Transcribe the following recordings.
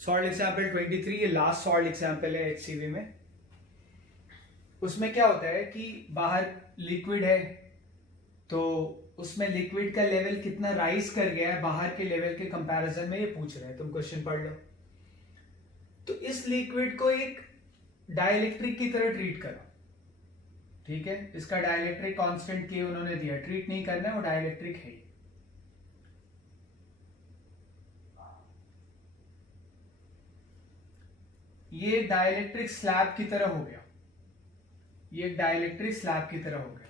Salt example 23, ये last salt example है HCV में। उसमें क्या होता है कि बाहर लिक्विड है, तो उसमें लिक्विड का लेवल कितना राइज कर गया है बाहर के लेवल के कंपैरिजन में, ये पूछ रहे हैं। तुम क्वेश्चन पढ़ लो। तो इस लिक्विड को एक डाइलेक्ट्रिक की तरह ट्रीट करो, ठीक है। इसका डाइलेक्ट्रिक कांस्टेंट के उन्होंने दिया, ट्रीट नहीं करना है, वो डाइलेक्ट्रिक है। ये एक डाइलेक्ट्रिक स्लैब की तरह हो गया, ये एक डाइलेक्ट्रिक स्लैब की तरह हो गया।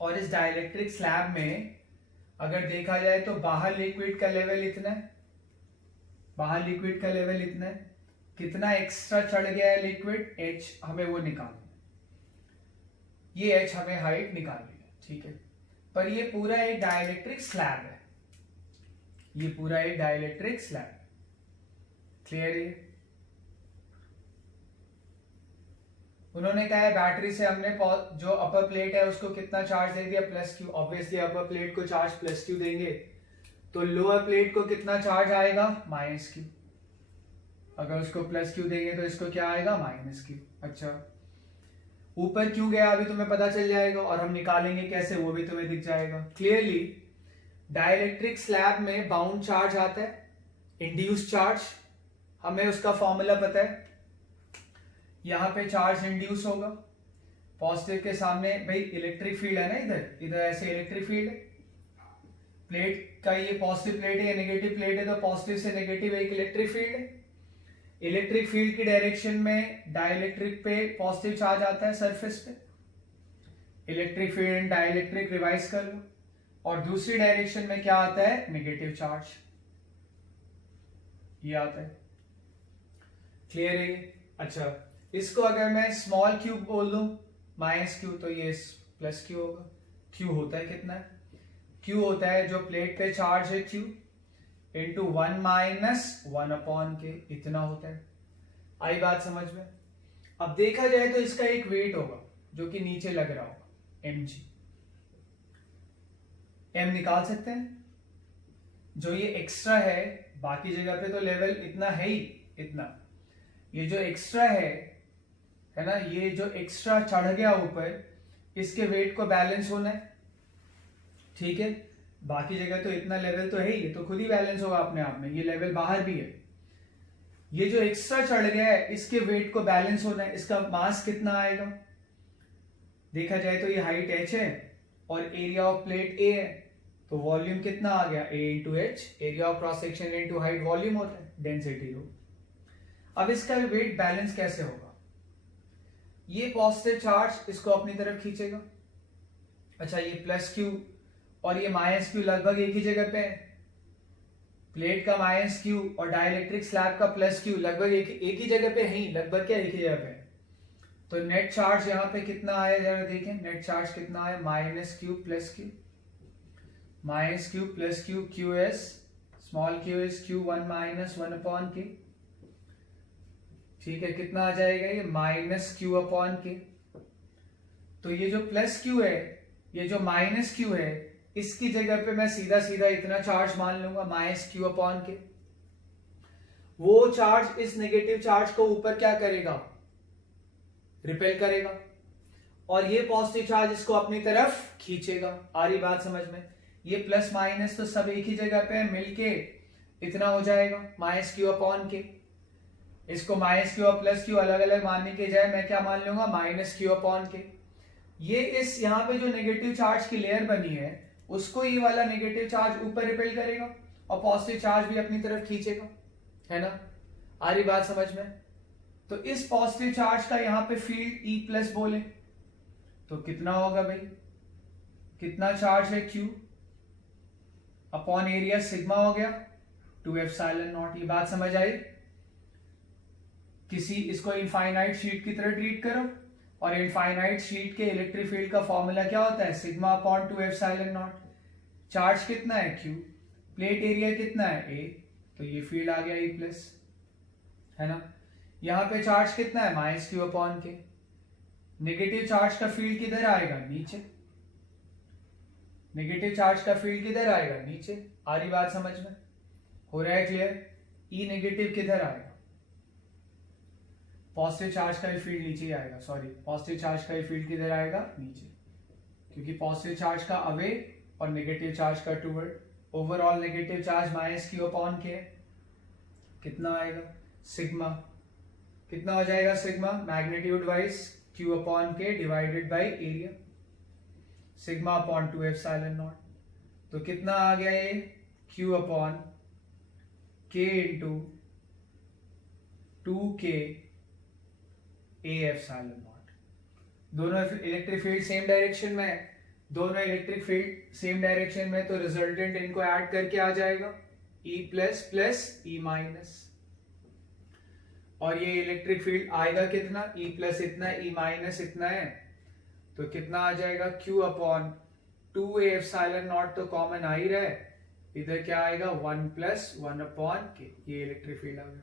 और इस डाइलेक्ट्रिक स्लैब में अगर देखा जाए तो बाहर लिक्विड का लेवल इतना है, बाहर लिक्विड का लेवल इतना है, कितना एक्स्ट्रा चढ़ गया है लिक्विड, H हमें वो निकालना, ये H हमें हाइट निकालनी है, ठीक है। पर ये पूरा एक डाइलेक्ट्रिक स्लैब है, ये पूरा एक डाइलेक्ट्रिक स्लैब है। क्लियर है? उन्होंने कहा है बैटरी से हमने जो अपर प्लेट है उसको कितना चार्ज दे दिया, प्लस क्यू। ऑब्वियसली अपर प्लेट को चार्ज प्लस क्यू देंगे, तो लोअर प्लेट को कितना चार्ज आएगा, माइनस क्यू। अगर उसको प्लस क्यू देंगे तो इसको क्या आएगा, माइनस क्यू। अच्छा, ऊपर क्यों गया अभी तुम्हें पता चल जाएगा, और हम निकालेंगे कैसे वो भी तुम्हें दिख जाएगा क्लियरली। डाइलेक्ट्रिक स्लैब में बाउंड चार्ज आता है, इंड्यूस चार्ज, हमें उसका फॉर्मूला पता है। यहां पे चार्ज इंड्यूस होगा, पॉजिटिव के सामने भाई इलेक्ट्रिक फील्ड है ना, इधर इधर ऐसे इलेक्ट्रिक फील्ड है। प्लेट का ये पॉजिटिव प्लेट है या नेगेटिव प्लेट है, तो पॉजिटिव से नेगेटिव एक इलेक्ट्रिक फील्ड है। इलेक्ट्रिक फील्ड की डायरेक्शन में डाइलेक्ट्रिक पे पॉजिटिव चार्ज आता है सरफेस पे। Electric field and dielectric revise कर लो। और दूसरी डायरेक्शन में क्या आता है, नेगेटिव चार्ज, ये आता है। क्लियर है ये? अच्छा, इसको अगर मैं स्मॉल क्यू बोल दूं, माइनस क्यू, तो ये प्लस क्यू होगा। क्यू होता है कितना, क्यू होता है जो प्लेट पे चार्ज है क्यू इंटू 1 माइनस 1 अपॉन के, इतना होता है। आई बात समझ में? अब देखा जाए तो इसका एक वेट होगा जो कि नीचे लग रहा होगा, mg। m निकाल सकते हैं, जो ये एक्स्ट्रा है, बाकी जगह पे तो लेवल इतना है ही, इतना। ये जो एक्स्ट्रा है ना, ये जो एक्स्ट्रा चढ़ गया ऊपर, इसके वेट को बैलेंस होना है, ठीक है। बाकी जगह तो इतना लेवल तो है ही, ये तो खुद ही बैलेंस होगा अपने आप में, ये लेवल बाहर भी है। ये जो एक्स्ट्रा चढ़ गया है, इसके वेट को बैलेंस होना है। इसका मास कितना आएगा, देखा जाए तो ये हाइट h है और एरिया ऑफ प्लेट a है, तो वॉल्यूम कितना आ गया, a into H, area of cross section into height, volume होता है, डेंसिटी रो। अब इसका वेट बैलेंस कैसे होगा, ये पॉजिटिव चार्ज इसको अपनी तरफ खींचेगा। अच्छा, ये प्लस क्यू और ये माइनस क्यू लगभग एक ही जगह पे है। प्लेट का माइनस क्यू और डाइलेक्ट्रिक स्लैब का प्लस क्यू लगभग एक ही जगह पे है, लगभग क्या एक ही जगह पे। तो नेट चार्ज यहाँ पे कितना आया, जरा देखें, नेट चार्ज कितना आया, minus Q plus Q, minus Q plus Q, Q S small Q S Q 1 minus 1 upon के, ठीक है। कितना आ जाएगा ये, माइनस क्यू अपॉन के। तो ये जो प्लस क्यू है, ये जो माइनस क्यू है, इसकी जगह पे मैं सीधा सीधा इतना चार्ज मान लूंगा, माइनस क्यू अपॉन के। वो चार्ज इस नेगेटिव चार्ज को ऊपर क्या करेगा, रिपेल करेगा, और ये पॉजिटिव चार्ज इसको अपनी तरफ खींचेगा। आ रही बात समझ में? ये प्लस माइनस तो सब एक ही जगह पे मिलके इतना हो जाएगा, माइनस क्यू अपॉन के। इसको माइनस क्यू और प्लस क्यू अलग अलग मानने के जाए मैं क्या मान लूंगा, माइनस क्यू अपॉन के। ये इस यहाँ पे जो नेगेटिव चार्ज की लेयर बनी है, उसको ये वाला नेगेटिव चार्ज ऊपर रिपेल करेगा और पॉजिटिव चार्ज भी अपनी तरफ खींचेगा, है ना। आ रही बात समझ में? तो इस पॉजिटिव चार्ज का यहाँ पे फील्ड E प्लस बोले तो कितना होगा भाई, कितना चार्ज है Q अपॉन एरिया सिग्मा हो गया 2 एप्सिलॉन नॉट। ये बात समझ आई? किसी इसको इनफाइनाइट शीट की तरह ट्रीट करो, और इनफाइनाइट शीट के इलेक्ट्रिक फील्ड का फॉर्मूला क्या होता है, sigma upon 2 epsilon not. Charge कितना है Q, प्लेट एरिया कितना है A, तो ये फील्ड आ गया E प्लस, है ना। यहां पे चार्ज कितना है, माइनस क्यू अपॉन के। नेगेटिव चार्ज का फील्ड किधर आएगा, नीचे। नेगेटिव चार्ज का फील्ड किधर आएगा, नीचे। आ रही बात समझ में? हो रहा है क्लियर? ई नेगेटिव किधर आएगा? पॉजिटिव चार्ज का ही फील्ड नीचे ही आएगा, सॉरी पॉजिटिव चार्ज का ही फील्ड किधर आएगा? नीचे, क्योंकि पॉजिटिव चार्ज का अवे और नेगेटिव चार्ज का toward. Overall negative charge minus Q upon K, कितना आएगा? सिग्मा। कितना हो जाएगा sigma? Magnitude wise Q upon K divided by area, sigma upon 2 epsilon naught. तो कितना आ गया ये? Q upon K into 2k A epsilon naught. दोनों इलेक्ट्रिक फील्ड सेम डायरेक्शन में है, दोनों इलेक्ट्रिक फील्ड सेम डायरेक्शन में, तो रिजल्टेंट इनको ऐड करके आ जाएगा E plus plus E minus. और ये इलेक्ट्रिक फील्ड आएगा कितना? E प्लस इतना, E माइनस इतना है, तो कितना आ जाएगा? Q अपॉन 2 एप्सिलॉन नॉट तो कॉमन आ ही रहा है, इधर क्या आएगा? 1 प्लस 1 अपॉन के। ये इलेक्ट्रिक फील्ड आ गया।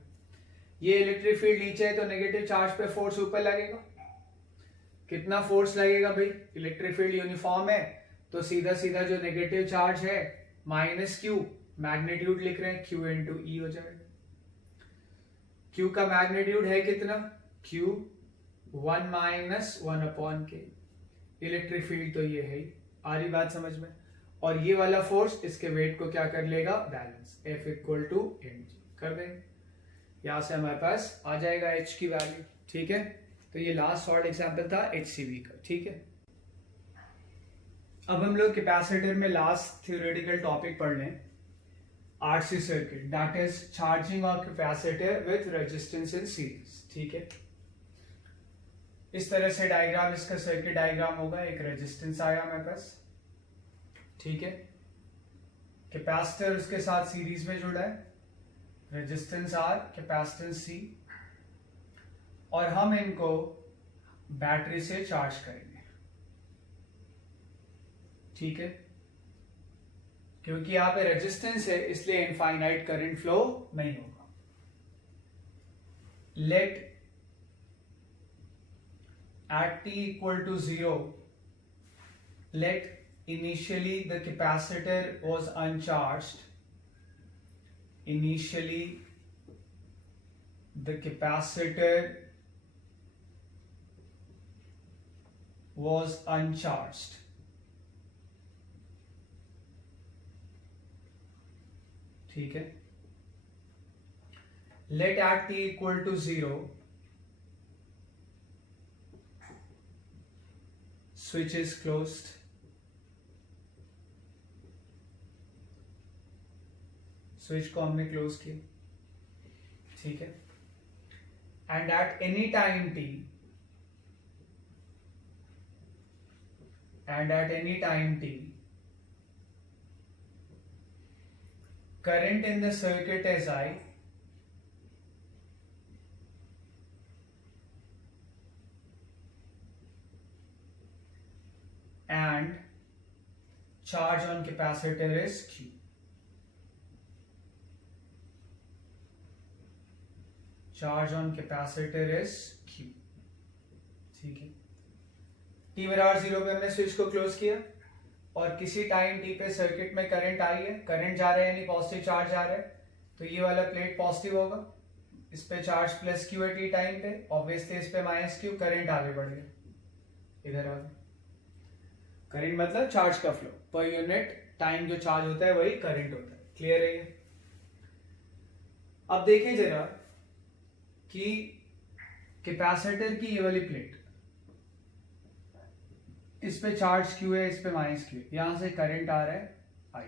ये इलेक्ट्रिक फील्ड नीचे है तो नेगेटिव चार्ज पे फोर्स ऊपर लगेगा। कितना फोर्स लगेगा भाई? इलेक्ट्रिक फील्ड यूनिफॉर्म है तो सीधा सीधा जो नेगेटिव चार्ज है माइनस क्यू, मैग्नीट्यूड लिख रहे हैं, क्यू इंटू ई हो जाएगा। क्यू का मैग्नीट्यूड है कितना? क्यू 1 माइनस 1 अपॉन के। इलेक्ट्रिक फील्ड तो ये है ही, आ रही बात समझ में? और ये वाला फोर्स इसके वेट को क्या कर लेगा? Balance. F equal to mg कर देंगे, यहां से हमारे पास आ जाएगा h की वैल्यू। ठीक है, तो ये लास्ट शॉर्ट एग्जांपल था HCV का। ठीक है, अब हम लोग कैपेसिटर में लास्ट थ्योरेटिकल टॉपिक पढ़ लें, RC circuit, that is charging of capacitor with resistance in series. ठीक है, इस तरह से डायग्राम, इसका सर्किट डायग्राम होगा। एक रेजिस्टेंस आया हमारे पास, ठीक है, कैपेसिटर उसके साथ सीरीज में जुड़ा है, रेजिस्टेंस R, कैपेसिटेंस C, और हम इनको बैटरी से चार्ज करेंगे। ठीक है, क्योंकि यहां पे रेजिस्टेंस है इसलिए इनफाइनाइट करंट फ्लो नहीं होगा। Let at t equal to 0, let initially the capacitor was uncharged. Initially the capacitor was uncharged. ठीक है, let at t equal to 0, switch is closed, switch को हमने क्लोज किया। ठीक है, and at any time t, and at any time t, current in the circuit is I, and charge on capacitor is Q. Charge on capacitor is Q. ठीक है, t बराबर 0 पे हमने स्विच को क्लोज किया और किसी टाइम t पे सर्किट में करंट आई है, करंट जा रहा है यानी पॉजिटिव चार्ज जा रहा है, तो ये वाला प्लेट पॉजिटिव होगा, इस पे चार्ज प्लस क्यू है t टाइम पे, ऑब्वियसली इस पे माइनस क्यू, करंट आगे बढ़ गया, इधर आ गया। करंट मतलब चार्ज का फ्लो, पर यूनिट टाइम जो चार्ज होता है वही करंट होता है। क्लियर है ये? अब देखें जरा कि कैपेसिटर की ये वाली प्लेट, इस पे चार्ज क्यू है, इस पे माइनस क्यू, यहां से करंट आ रहा है आई।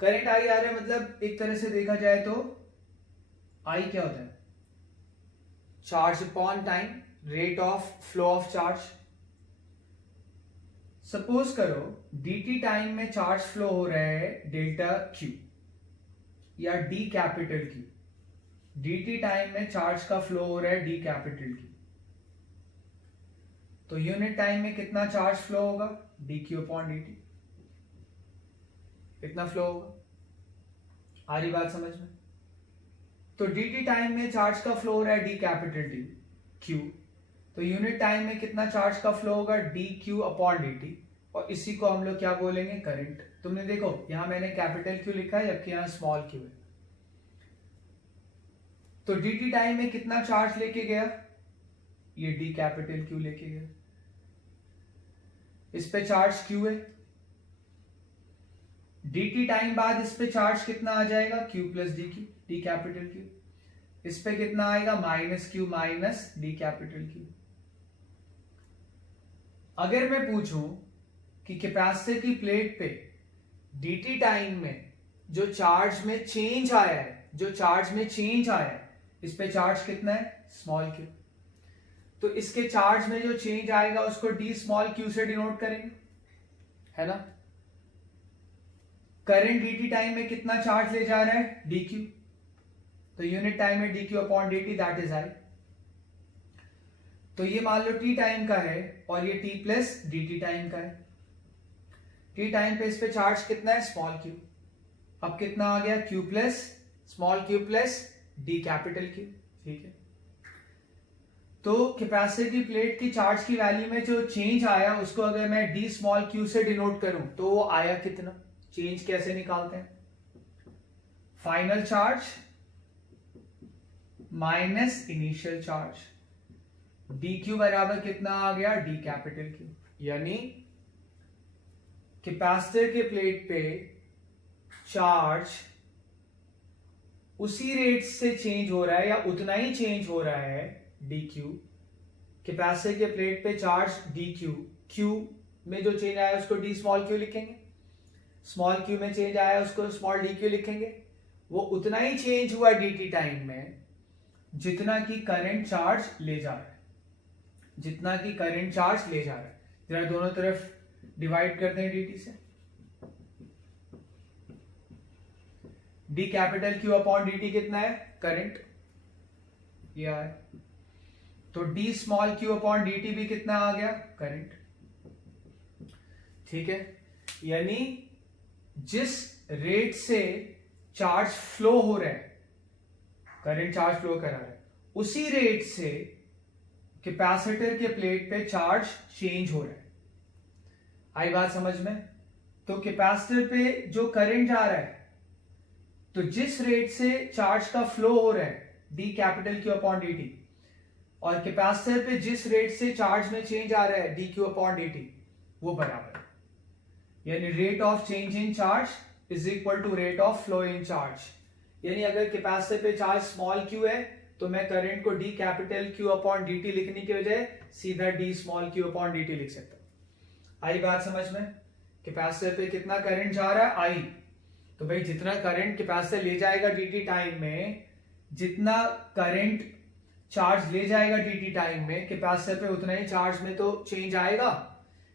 करंट आई आ रहा है मतलब एक तरह से देखा जाए तो आई क्या होता है? Charge upon time, rate of flow of charge. Suppose करो dt टाइम में चार्ज फ्लो हो रहा है डेल्टा क्यू या d capital Q, dt time में चार्ज का फ्लो हो रहा है d कैपिटल क्यू, तो यूनिट टाइम में कितना चार्ज फ्लो होगा? dq अपॉन dt, इतना फ्लो होगा। आ रही बात समझ में? तो dt टाइम में चार्ज का फ्लो हो रहा है d कैपिटल टी q, तो यूनिट टाइम में कितना चार्ज का फ्लो होगा? dq अपॉन dt, और इसी को हम लोग क्या बोलेंगे? करंट। तुमने देखो यहां मैंने कैपिटल क्यू लिखा है जबकि यहां स्मॉल क्यू है। तो dt टाइम में कितना चार्ज लेके गया, ये d कैपिटल क्यू लेके गया, इस पे चार्ज q है। dt टाइम बाद इस पे चार्ज कितना आ जाएगा, q plus D Q, D capital Q. इस पे कितना आएगा, minus Q minus D capital Q. अगर मैं पूछूं कि कैपेसिटर की प्लेट पे dt टाइम में जो चार्ज में चेंज आया है, जो चार्ज में चेंज आया है, इस पे चार्ज कितना है, स्मॉल क्यू। तो इसके चार्ज में जो चेंज आएगा उसको d स्मॉल क्यू से डिनोट करेंगे, है ना। करंट dt टाइम में कितना चार्ज ले जा रहा है, dq। तो यूनिट टाइम में dq upon dt, that is i। तो ये मान लो t टाइम का है और ये t प्लस dt टाइम का है। t टाइम पे इस पे चार्ज कितना है, स्मॉल q। अब कितना आ गया, q plus small q plus d capital q, ठीक है। तो कैपेसिटर की प्लेट की चार्ज की वैल्यू में जो चेंज आया उसको अगर मैं d स्मॉल q से डिनोट करूं तो वो आया कितना, चेंज कैसे निकालते हैं, final charge minus initial charge, dq बराबर कितना आ गया, d कैपिटल q। यानी कैपेसिटर के प्लेट पे चार्ज उसी रेट से चेंज हो रहा है या उतना ही चेंज हो रहा है, dq। कैपेसिटर के प्लेट पे चार्ज dq, q में जो चेंज आया उसको d स्मॉल q लिखेंगे, स्मॉल q में चेंज आया उसको स्मॉल dq लिखेंगे। वो उतना ही चेंज हुआ dt टाइम में जितना कि करंट चार्ज ले जा रहा है, जितना कि करंट चार्ज ले जा रहा है। जरा दोनों तरफ डिवाइड करते हैं dt से, d capital q upon dt कितना है, करंट, ये है। तो d small q upon dt भी कितना आ गया, करंट, ठीक है। यानी जिस रेट से चार्ज फ्लो हो रहा है, करंट चार्ज फ्लो करा रहा है, उसी रेट से कैपेसिटर के प्लेट पे चार्ज चेंज हो रहा है। आई बात समझ में। तो कैपेसिटर पे जो करंट जा रहा है, तो जिस रेट से चार्ज का फ्लो हो रहा है d capital q upon dt, और कैपेसिटर पे जिस रेट से चार्ज में चेंज आ रहा है dq अपॉन dt, वो बराबर है। यानी rate of change in charge is equal to rate of flow in charge. यानी अगर कैपेसिटर पे चार्ज स्मॉल q है तो मैं करंट को d capital q upon dt लिखने की बजाय सीधा d small q upon dt लिख सकता हूं। आई बात समझ में। कैपेसिटर पे कितना करंट जा रहा है, I। तो भाई जितना करंट कैपेसिटर ले जाएगा dt टाइम में, जितना करंट चार्ज ले जाएगा dt टाइम में, कैपेसिटर पे उतना ही चार्ज में तो चेंज आएगा।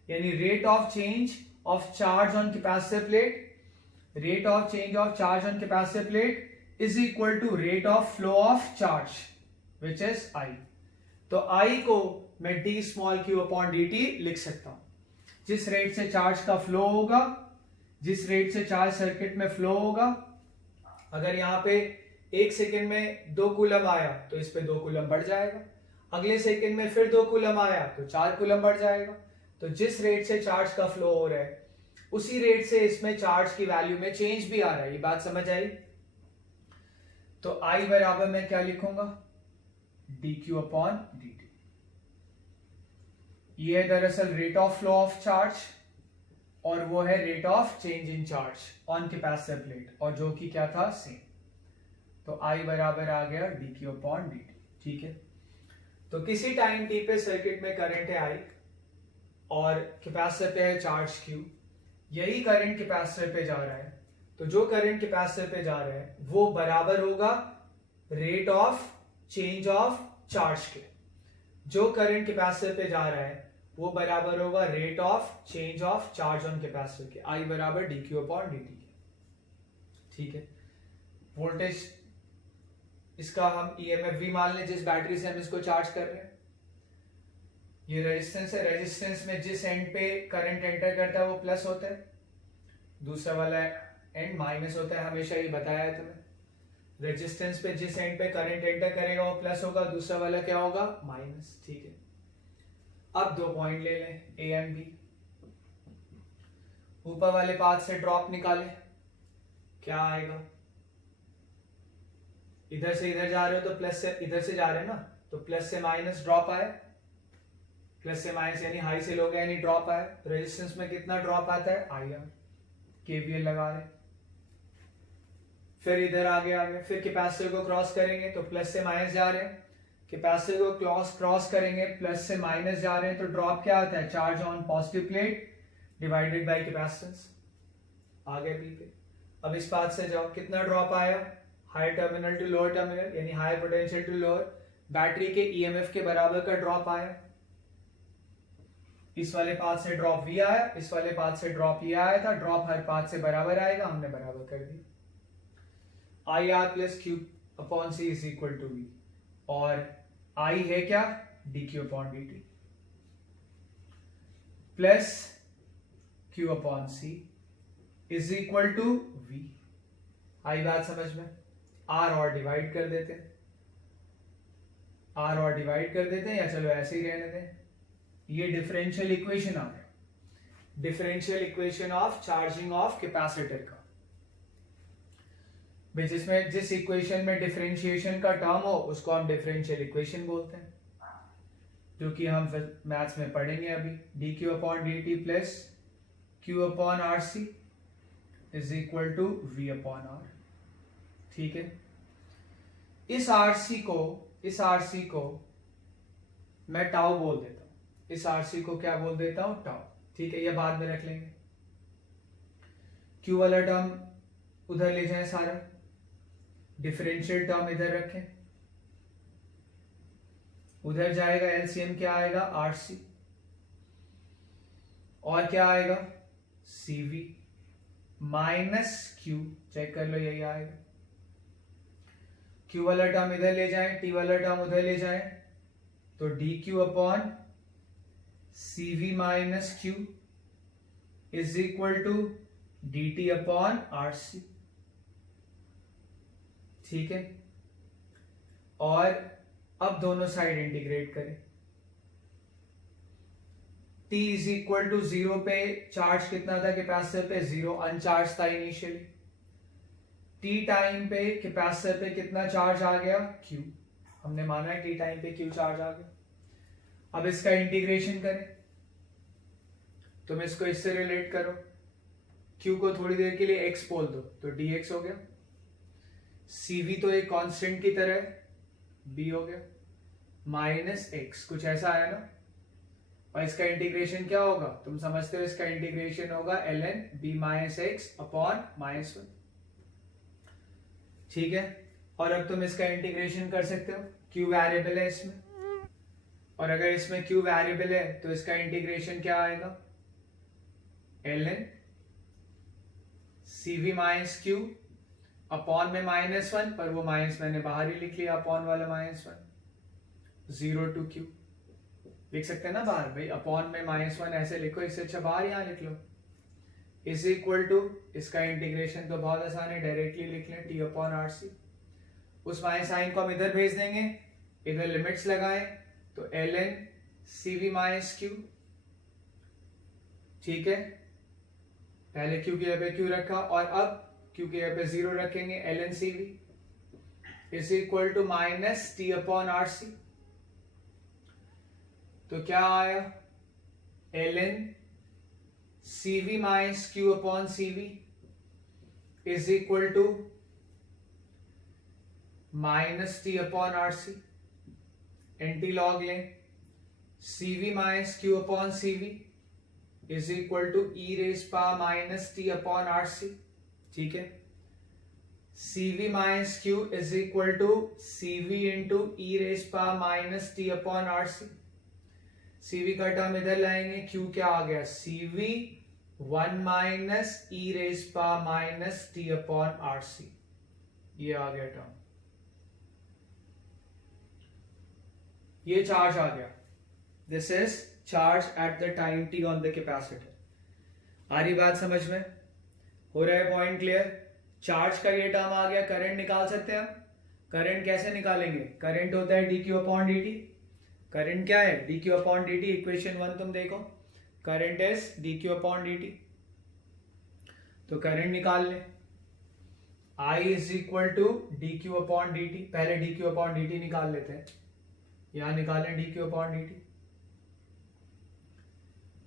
यानी rate of change of charge on capacitor plate, rate of change of charge on capacitor plate is equal to rate of flow of charge which is I। तो I को मैं d small q upon dt लिख सकता हूं। जिस rate से charge का flow होगा, जिस रेट से चार्ज सर्किट में फ्लो होगा, अगर यहां पे 1 सेकेंड में 2 कूलम आया तो इस पे 2 कूलम बढ़ जाएगा, अगले सेकेंड में फिर 2 कूलम आया तो 4 कूलम बढ़ जाएगा। तो जिस रेट से चार्ज का फ्लो हो रहा है उसी रेट से इसमें चार्ज की वैल्यू में चेंज भी आ रहा है। ये बात समझ आई। तो I बराबर मैं क्या लिखूंगा, dq अपॉन dt। ये है दरअसल rate of flow of charge और वो है rate of change in charge on capacitor plate, और जो कि क्या था, सेम। तो I बराबर आ गया dq अपॉन dt, ठीक है। तो किसी टाइम t पे सर्किट में करंट है I और कैपेसिटर पे है चार्ज q। यही करंट कैपेसिटर पे जा रहा है, तो जो करंट कैपेसिटर पे जा रहा है वो बराबर होगा rate of change of charge के। जो करंट कैपेसिटर पे जा रहा है वो बराबर होगा rate of change of charge on capacitor के, I बराबर dq अपॉन dt के, ठीक है। वोल्टेज इसका हम EMF V मान लें जिस बैटरी से हम इसको चार्ज कर रहे हैं। ये रेजिस्टेंस है, रेजिस्टेंस में जिस एंड पे करंट एंटर करता है वो प्लस होता है, दूसरा वाला एंड माइनस होता है, हमेशा ये बताया है तुम्हें। रेजिस्टेंस पे जिस एंड पे करंट एंटर करेगा वो प्लस होगा, दूसरा वाला क्या होगा, माइनस, ठीक है। अब 2 पॉइंट ले लें A एंड B। ऊपर वाले पाथ से ड्रॉप निकाले, क्या आएगा? इधर से इधर जा रहे हो तो प्लस से इधर से जा रहे हो ना, तो प्लस से माइनस ड्रॉप आए, प्लस से माइनस यानी हाई से लो गए यानी ड्रॉप आए। तो रेजिस्टेंस में कितना ड्रॉप आता है? IR। केवीएल लगा रहे, फिर इधर आगे फिर कैपेसिटर को क्रॉस करेंगे तो प्लस से माइनस जा रहे हैं, कैपेसिटर को क्रॉस करेंगे प्लस से माइनस जा रहे हैं, तो ड्रॉप क्या आता है? Charge on positive plate divided by capacitance. आगे बी पे अब इस पाथ से जाओ, कितना ड्रॉप आया? High terminal to lower terminal यानी high potential to lower, battery के ईएमएफ के बराबर का ड्रॉप आया। इस वाले पाथ से ड्रॉप V आया, इस वाले पाथ से ड्रॉप ये आया था, ड्रॉप हर पाथ से बराबर आएगा, हमने बराबर कर दिया। IR plus Q upon C is equal to V, और I है क्या? dQ upon dt plus Q upon C is equal to V। आई बात समझ में? R और डिवाइड कर देते हैं, R और डिवाइड कर देते हैं, या चलो ऐसे ही रहने दें। ये डिफरेंशियल इक्वेशन आ गया, differential equation of charging of capacitor का। जिसमें जिस इक्वेशन में डिफरेंशिएशन का टर्म हो उसको हम डिफरेंशियल इक्वेशन बोलते हैं, जो कि हम मैथ्स में पढ़ेंगे अभी। dQ upon dt plus Q upon RC is equal to V upon R। ठीक है, इस RC को मैं टाउ बोल देता हूं, इस RC को क्या बोल देता हूं? टाउ। ठीक है, ये बाद में रख लेंगे। Q वाला टर्म उधर ले जाएं, सारा डिफरेंशियल टर्म इधर रखें, उधर जाएगा, एलसीएम क्या आएगा? RC, और क्या आएगा? CV माइनस Q, चेक कर लो यही आएगा। Q वाला टर्म इधर ले जाएं, T वाला टर्म उधर ले जाएं, तो dQ upon CV minus Q is equal to dt upon RC। ठीक है, और अब दोनों साइड इंटीग्रेट करें। t इज इक्वल टू 0 पे चार्ज कितना था कैपेसिटर पे? 0, अनचार्ज था इनिशियली। t टाइम पे कैपेसिटर पे कितना चार्ज आ गया? q। हमने माना है t टाइम पे q चार्ज आ गया। अब इसका इंटीग्रेशन करें, तुम इसको इससे रिलेट करो, q को थोड़ी देर के लिए x बोल दो तो dx हो गया, CV तो एक कांस्टेंट की तरह b हो गया, माइनस x, कुछ ऐसा आया ना। और इसका इंटीग्रेशन क्या होगा? तुम समझते हो, इसका इंटीग्रेशन होगा ln b minus x upon minus 1। ठीक है, और अब तुम इसका इंटीग्रेशन कर सकते हो, q वेरिएबल है इसमें, और अगर इसमें q वेरिएबल है तो इसका इंटीग्रेशन क्या आएगा? ln CV minus q upon में माइनस 1, पर वो माइनस मैंने बाहर ही लिख लिया, अपॉन वाला माइनस 1, 0 टू q लिख सकते हैं ना बाहर भाई, अपॉन में माइनस 1 ऐसे लिखो, इससे अच्छा बाहर यहां लिख लो, इज इक्वल टू, इसका इंटीग्रेशन तो बहुत आसान है, डायरेक्टली लिख लें t अपॉन RC। उस माइनस साइन को हम इधर भेज देंगे, इधर लिमिट्स लगाएं, तो ln CV माइनस q। ठीक है, पहले q की जगह पे q रखा, और अब q की जगह पे 0 रखेंगे, ln CV is equal to minus t upon RC। तो क्या आया? ln CV minus q upon CV is equal to minus t upon RC। Anti log लें, CV minus q upon CV is equal to e raise power minus t upon RC। ठीक है, CV minus q is equal to CV into e raise power minus t upon RC। CV का term इधर लाएंगे, Q क्या आ गया? CV 1 minus e raise power minus t upon RC, ये आ गया टर्म, ये चार्ज आ गया। This is charge at the time t on the capacitor. आ रही बात समझ में? हो रहा है पॉइंट क्लियर? चार्ज का ये टर्म आ गया, करंट निकाल सकते हैं हम। करंट कैसे निकालेंगे? करंट होता है dq अपॉन dt। करंट क्या है? dq upon dt। इक्वेशन 1 तुम देखो, current is dq upon dt। तो करंट निकाल ले, I is equal to D Q upon D T. पहले D Q upon D T निकाल लेते हैं, यहां निकालें D Q upon D T,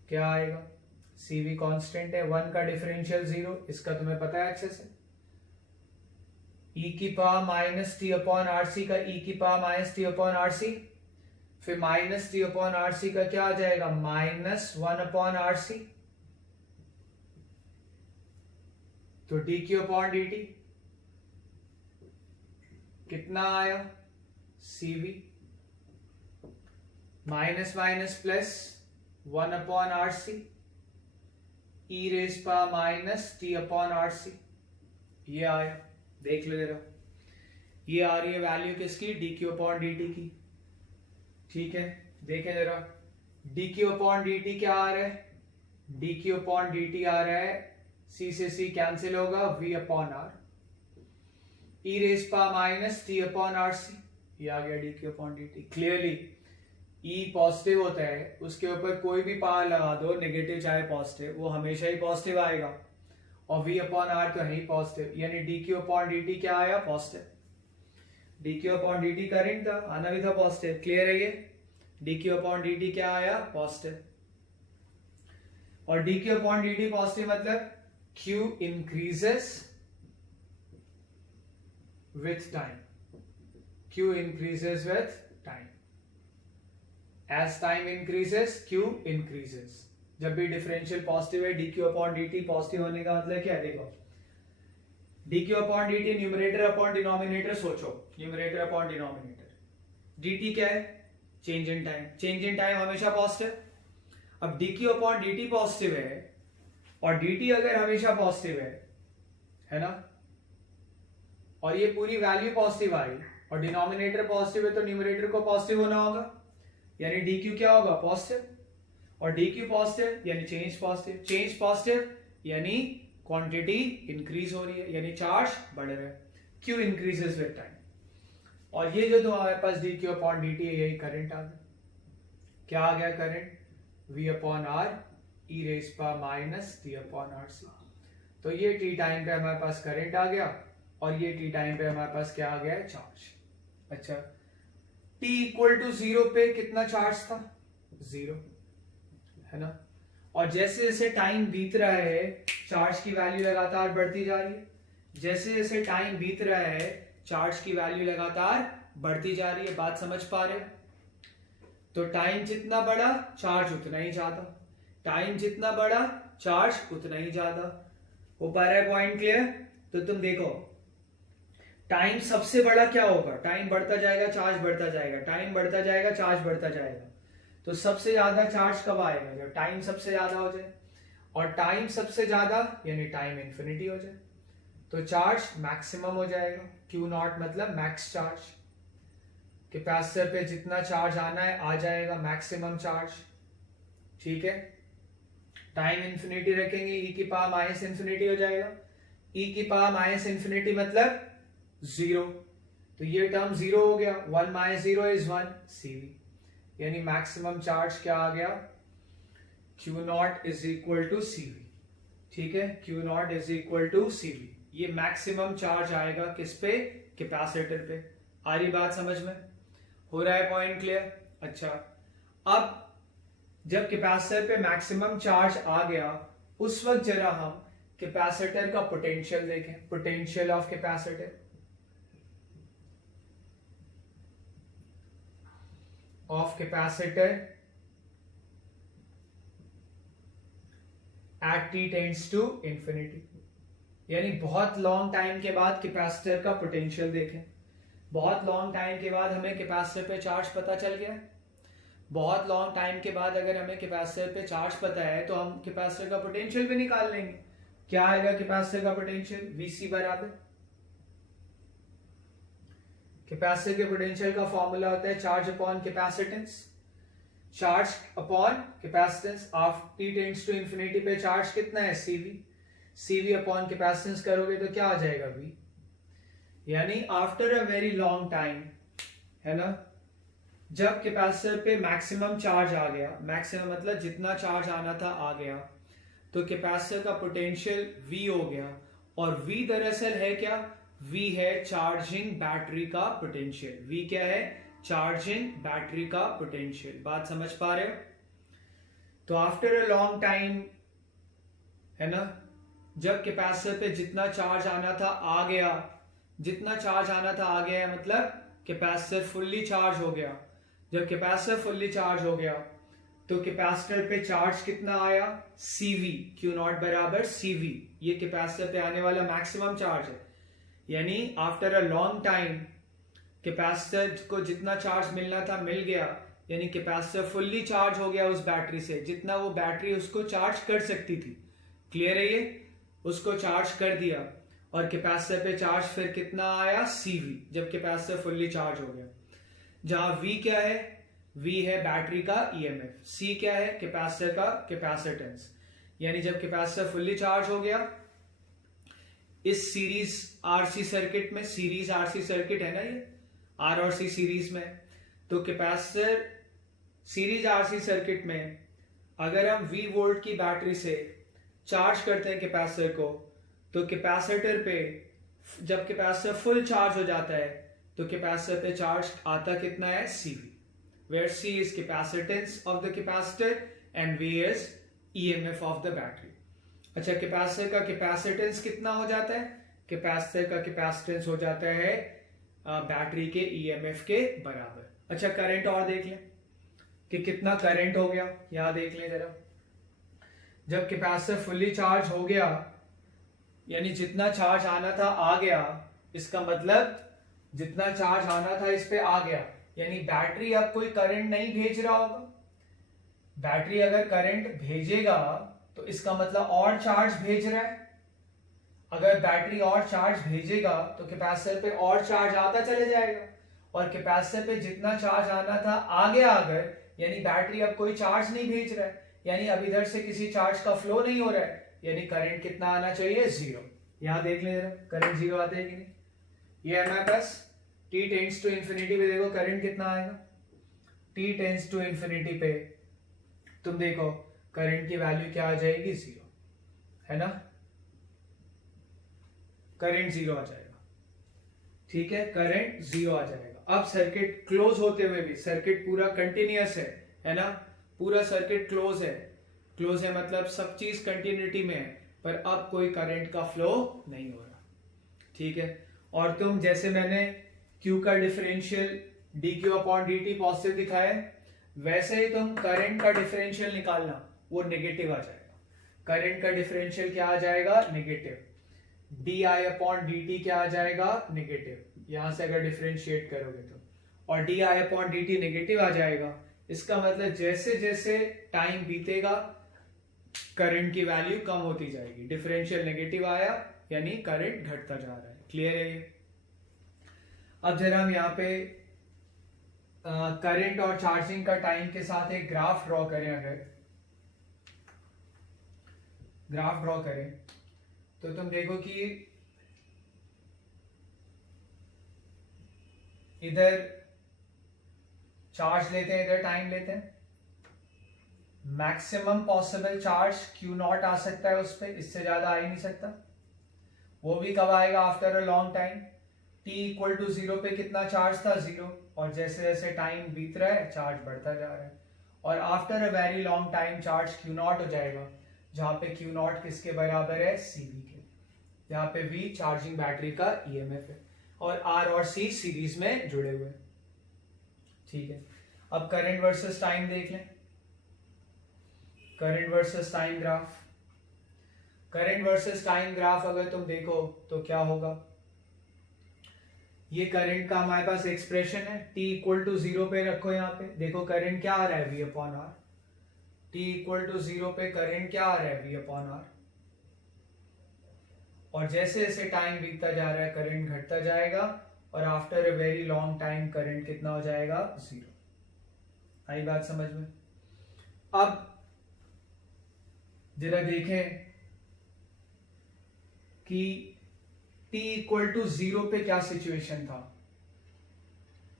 क्या आएगा, CV कांस्टेंट है, 1 का डिफरेंशियल 0, इसका तुम्हें पता है अच्छे से, e की power minus T upon R C का e की power minus T upon R C, फिर minus T upon R C का क्या आ जाएगा, माइनस 1 अपॉन आर सी, तो D Q upon D T कितना आया, CV minus minus plus 1 upon R C, E raise power minus T upon R C, ये आया, देख लो जरा, ये आ रही है वैल्यू किसकी, D Q upon D T की। ठीक है, देखें जरा, D Q upon D T क्या आ रहा है, D Q upon D T आ रहा है, सी से सी कैंसिल होगा, V upon R, E raise power minus T upon R C, ये आ गया D Q upon D T. Clearly E positive होता है, उसके ऊपर कोई भी पावर लगा दो, नेगेटिव चाहे पॉजिटिव, वो हमेशा ही पॉजिटिव आएगा, और वी अपॉन आर तो है ही पॉजिटिव, यानी D Q upon D T क्या आया, positive. D Q upon D T current था, आना भी था पॉजिटिव, क्लियर है ये, D Q upon D T क्या आया, पॉजिटिव। और D Q upon D T positive मतलब Q increases with time, Q increases with time, as time increases Q increases। जब भी डिफरेंशियल पॉजिटिव है, D Q upon D T positive होने का मतलब क्या है, देखो D Q upon D T numerator upon denominator, सोचो numerator upon denominator, D T क्या है, change in time, change in time हमेशा पॉजिटिव। अब D Q upon D T positive है, और dt अगर हमेशा पॉजिटिव है ना, और ये पूरी वैल्यू पॉजिटिव आई, और डिनोमिनेटर पॉजिटिव है, तो न्यूमरेटर को पॉजिटिव होना होगा, यानी dq क्या होगा, पॉजिटिव, और dq पॉजिटिव यानी चेंज पॉजिटिव, चेंज पॉजिटिव यानी क्वांटिटी इंक्रीज हो रही है, यानी चार्ज बढ़ रहा है, q इंक्रीजेस विद टाइम। और ये जो हमारे पास dq अपॉन dt है, यही करंट आ गया, क्या आ गया current, v upon R E raise power minus T upon R C. तो ये टी टाइम पे हमारे पास करंट आ गया, और ये टी टाइम पे हमारे पास क्या आ गया है, चार्ज। अच्छा, टी इक्वल टू 0 पे कितना चार्ज था, 0 है ना, और जैसे जैसे टाइम बीत रहा है, चार्ज की वैल्यू लगातार बढ़ती जा रही है, जैसे जैसे टाइम बीत रहा है, चार्ज की वैल्यू लगातार बढ़ती जा रही है, बात समझ पा रहे हो। तो टाइम जितना बड़ा, चार्ज उतना ही ज्यादा, टाइम जितना बड़ा, चार्ज उतना ही ज्यादा। हो पा रहा है पॉइंट क्लियर। तो तुम देखो, टाइम सबसे बड़ा क्या होगा, टाइम बढ़ता जाएगा, चार्ज बढ़ता जाएगा, टाइम बढ़ता जाएगा, चार्ज बढ़ता जाएगा। तो सबसे ज्यादा चार्ज कब आएगा, जब टाइम सबसे ज्यादा हो जाए, और टाइम सबसे ज्यादा यानी टाइम इंफिनिटी हो जाए, तो चार्ज मैक्सिमम हो जाएगा। क्यू नॉट मतलब मैक्स चार्ज, कैपेसिटर पे जितना चार्ज आना है आ जाएगा, मैक्सिमम चार्ज। ठीक है, टाइम इंफिनिटी रखेंगे, ई की पावर माइनस इंफिनिटी हो जाएगा, ई की पावर माइनस इंफिनिटी मतलब 0, तो ये टर्म 0 हो गया, 1 माइनस 0 इज 1, CV, यानी मैक्सिमम चार्ज क्या आ गया, Q not is equal to CV। ठीक है, Q not is equal to CV, ये मैक्सिमम चार्ज आएगा किस पे, कैपेसिटर पे। आ रही बात समझ में, हो रहा है पॉइंट क्लियर। अच्छा, अब जब कैपेसिटर पे मैक्सिमम चार्ज आ गया, उस वक्त जरा हम कैपेसिटर का पोटेंशियल देखें, potential of capacitor, at t tends to infinity, यानी बहुत लॉन्ग टाइम के बाद कैपेसिटर का पोटेंशियल देखें। बहुत लॉन्ग टाइम के बाद हमें कैपेसिटर पे चार्ज पता चल गया, बहुत लॉन्ग टाइम के बाद अगर हमें कैपेसिटर पे चार्ज पता है, तो हम कैपेसिटर का पोटेंशियल भी निकाल लेंगे। क्या आएगा कैपेसिटर का पोटेंशियल, VC बराबर, कैपेसिटर के पोटेंशियल का फॉर्मूला होता है charge upon capacitance, charge upon capacitance of t tends to infinity पे चार्ज कितना है, CV अपॉन कैपेसिटेंस करोगे तो क्या आ जाएगा, V, यानी after a very long time, है ना, जब कैपेसिटर पे मैक्सिमम चार्ज आ गया, मैक्सिमम मतलब जितना चार्ज आना था आ गया, तो कैपेसिटर का पोटेंशियल V हो गया, और V दरअसल है क्या, V है चार्जिंग बैटरी का पोटेंशियल। V क्या है, चार्जिंग बैटरी का पोटेंशियल। बात समझ पा रहे हो? तो आफ्टर अ लॉन्ग टाइम, है ना, जब कैपेसिटर पे जितना चार्ज आना था आ गया, जितना चार्ज आना था आ गया, मतलब कैपेसिटर फुल्ली चार्ज हो गया। जब कैपेसिटर फुल्ली चार्ज हो गया तो कैपेसिटर पे चार्ज कितना आया, CV, Q0 बराबर CV। ये कैपेसिटर पे आने वाला मैक्सिमम चार्ज है। यानी after a long time capacitor को जितना चार्ज मिलना था मिल गया, यानी कैपेसिटर फुल्ली चार्ज हो गया उस बैटरी से, जितना वो बैटरी उसको चार्ज कर सकती थी। क्लियर है ये? उसको चार्ज कर दिया, और कैपेसिटर पे चार्ज फिर कितना आया, CV, जब कैपेसिटर फुल्ली चार्ज हो गया। जहां V क्या है, V है बैटरी का EMF, C क्या है, कैपेसिटर का कैपेसिटेंस। यानी जब कैपेसिटर फुल्ली चार्ज हो गया, इस सीरीज RC सर्किट में, सीरीज RC सर्किट है ना ये, R और C सीरीज में, तो कैपेसिटर सीरीज RC सर्किट में अगर हम V वोल्ट की बैटरी से चार्ज करते हैं कैपेसिटर को, तो कैपेसिटर पे जब कैपेसिटर फुल चार्ज हो जाता है तो कैपेसिटर पे चार्ज आता कितना है, CV, where C is capacitance of the capacitor and V is EMF of the battery। अच्छा, कैपेसिटर का कैपेसिटेंस कितना हो जाता है, कैपेसिटर का कैपेसिटेंस हो जाता है बैटरी के EMF के बराबर। अच्छा, करंट और देख लें कि कितना करंट हो गया, यहां देख लें जरा। जब कैपेसिटर फुल्ली चार्ज हो गया, यानी जितना चार्ज आना था आ गया, इसका मतलब जितना चार्ज आना था इस पे आ गया, यानी बैटरी अब कोई करंट नहीं भेज रहा होगा। बैटरी अगर करंट भेजेगा तो इसका मतलब और चार्ज भेज रहा है। अगर बैटरी और चार्ज भेजेगा तो कैपेसिटर पे और चार्ज आता चले जाएगा, और कैपेसिटर पे जितना चार्ज आना था आ गया अगर, यानी बैटरी अब कोई चार्ज नहीं भेज रहा है, यानी अब इधर से किसी चार्ज का फ्लो नहीं हो रहा है, यानी करंट कितना आना चाहिए, 0। यहां देख ले जरा, करंट 0 आता है कि नहीं। ये है हमारे पास t टेंड्स टू इंफिनिटी पे, देखो करंट कितना आएगा, t टेंड्स टू इंफिनिटी पे तुम देखो करंट की वैल्यू क्या आ जाएगी, 0, है ना, करंट 0 आ जाएगा। ठीक है, करंट 0 आ जाएगा। अब सर्किट क्लोज होते हुए भी, सर्किट पूरा कंटिन्यूअस है ना, पूरा सर्किट क्लोज है। क्लोज है मतलब सब चीज कंटिन्यूटी में है, पर अब कोई करंट का फ्लो नहीं हो रहा। ठीक है, और तुम जैसे मैंने Q का डिफरेंशियल dQ/dt पॉजिटिव दिखाया है, वैसे ही तुम करंट का डिफरेंशियल निकालना, वो नेगेटिव आ जाएगा। करंट का डिफरेंशियल क्या आ जाएगा, नेगेटिव। di/dt क्या आ जाएगा, नेगेटिव। यहां से अगर डिफरेंशिएट करोगे तो, और di/dt नेगेटिव आ जाएगा, इसका मतलब जैसे जैसे टाइम बीतेगा करंट की वैल्यू कम होती जाएगी। डिफरेंशियल नेगेटिव आया यानी करंट घटता जा रहा है। क्लियर है ये? अब जरा हम यहाँ पे करंट और चार्जिंग का टाइम के साथ एक ग्राफ ड्रॉ करें। अगर ग्राफ ड्रॉ करें तो तुम देखो कि इधर चार्ज लेते हैं, इधर टाइम लेते हैं। मैक्सिमम पॉसिबल चार्ज Q0 आ सकता है उस पर, इससे ज्यादा आ ही नहीं सकता। वो भी कब आएगा, after a long time. t=0 पे कितना चार्ज था, 0, और जैसे जैसे टाइम बीत रहा है चार्ज बढ़ता जा रहा है, और after a very long time charge Q0 हो जाएगा, जहां पे Q0 किसके बराबर है, CV के। यहाँ पे V चार्जिंग बैटरी का EMF है, और R और C सीरीज में जुड़े हुए। ठीक है, अब करंट वर्सेस टाइम देख लें। Current versus time graph. Current versus time graph अगर तुम देखो तो क्या होगा, ये करंट का हमारे पास एक्सप्रेशन है। t=0 पे रखो, यहाँ पे देखो करंट क्या आ रहा है, V/R। t=0 पे करंट क्या आ रहा है, V/R। और जैसे जैसे टाइम बीतता जा रहा है करंट घटता जाएगा, और after a very long time current कितना हो जाएगा, 0। आई बात समझ में? अब जरा देखें कि t=0 पे क्या सिचुएशन था।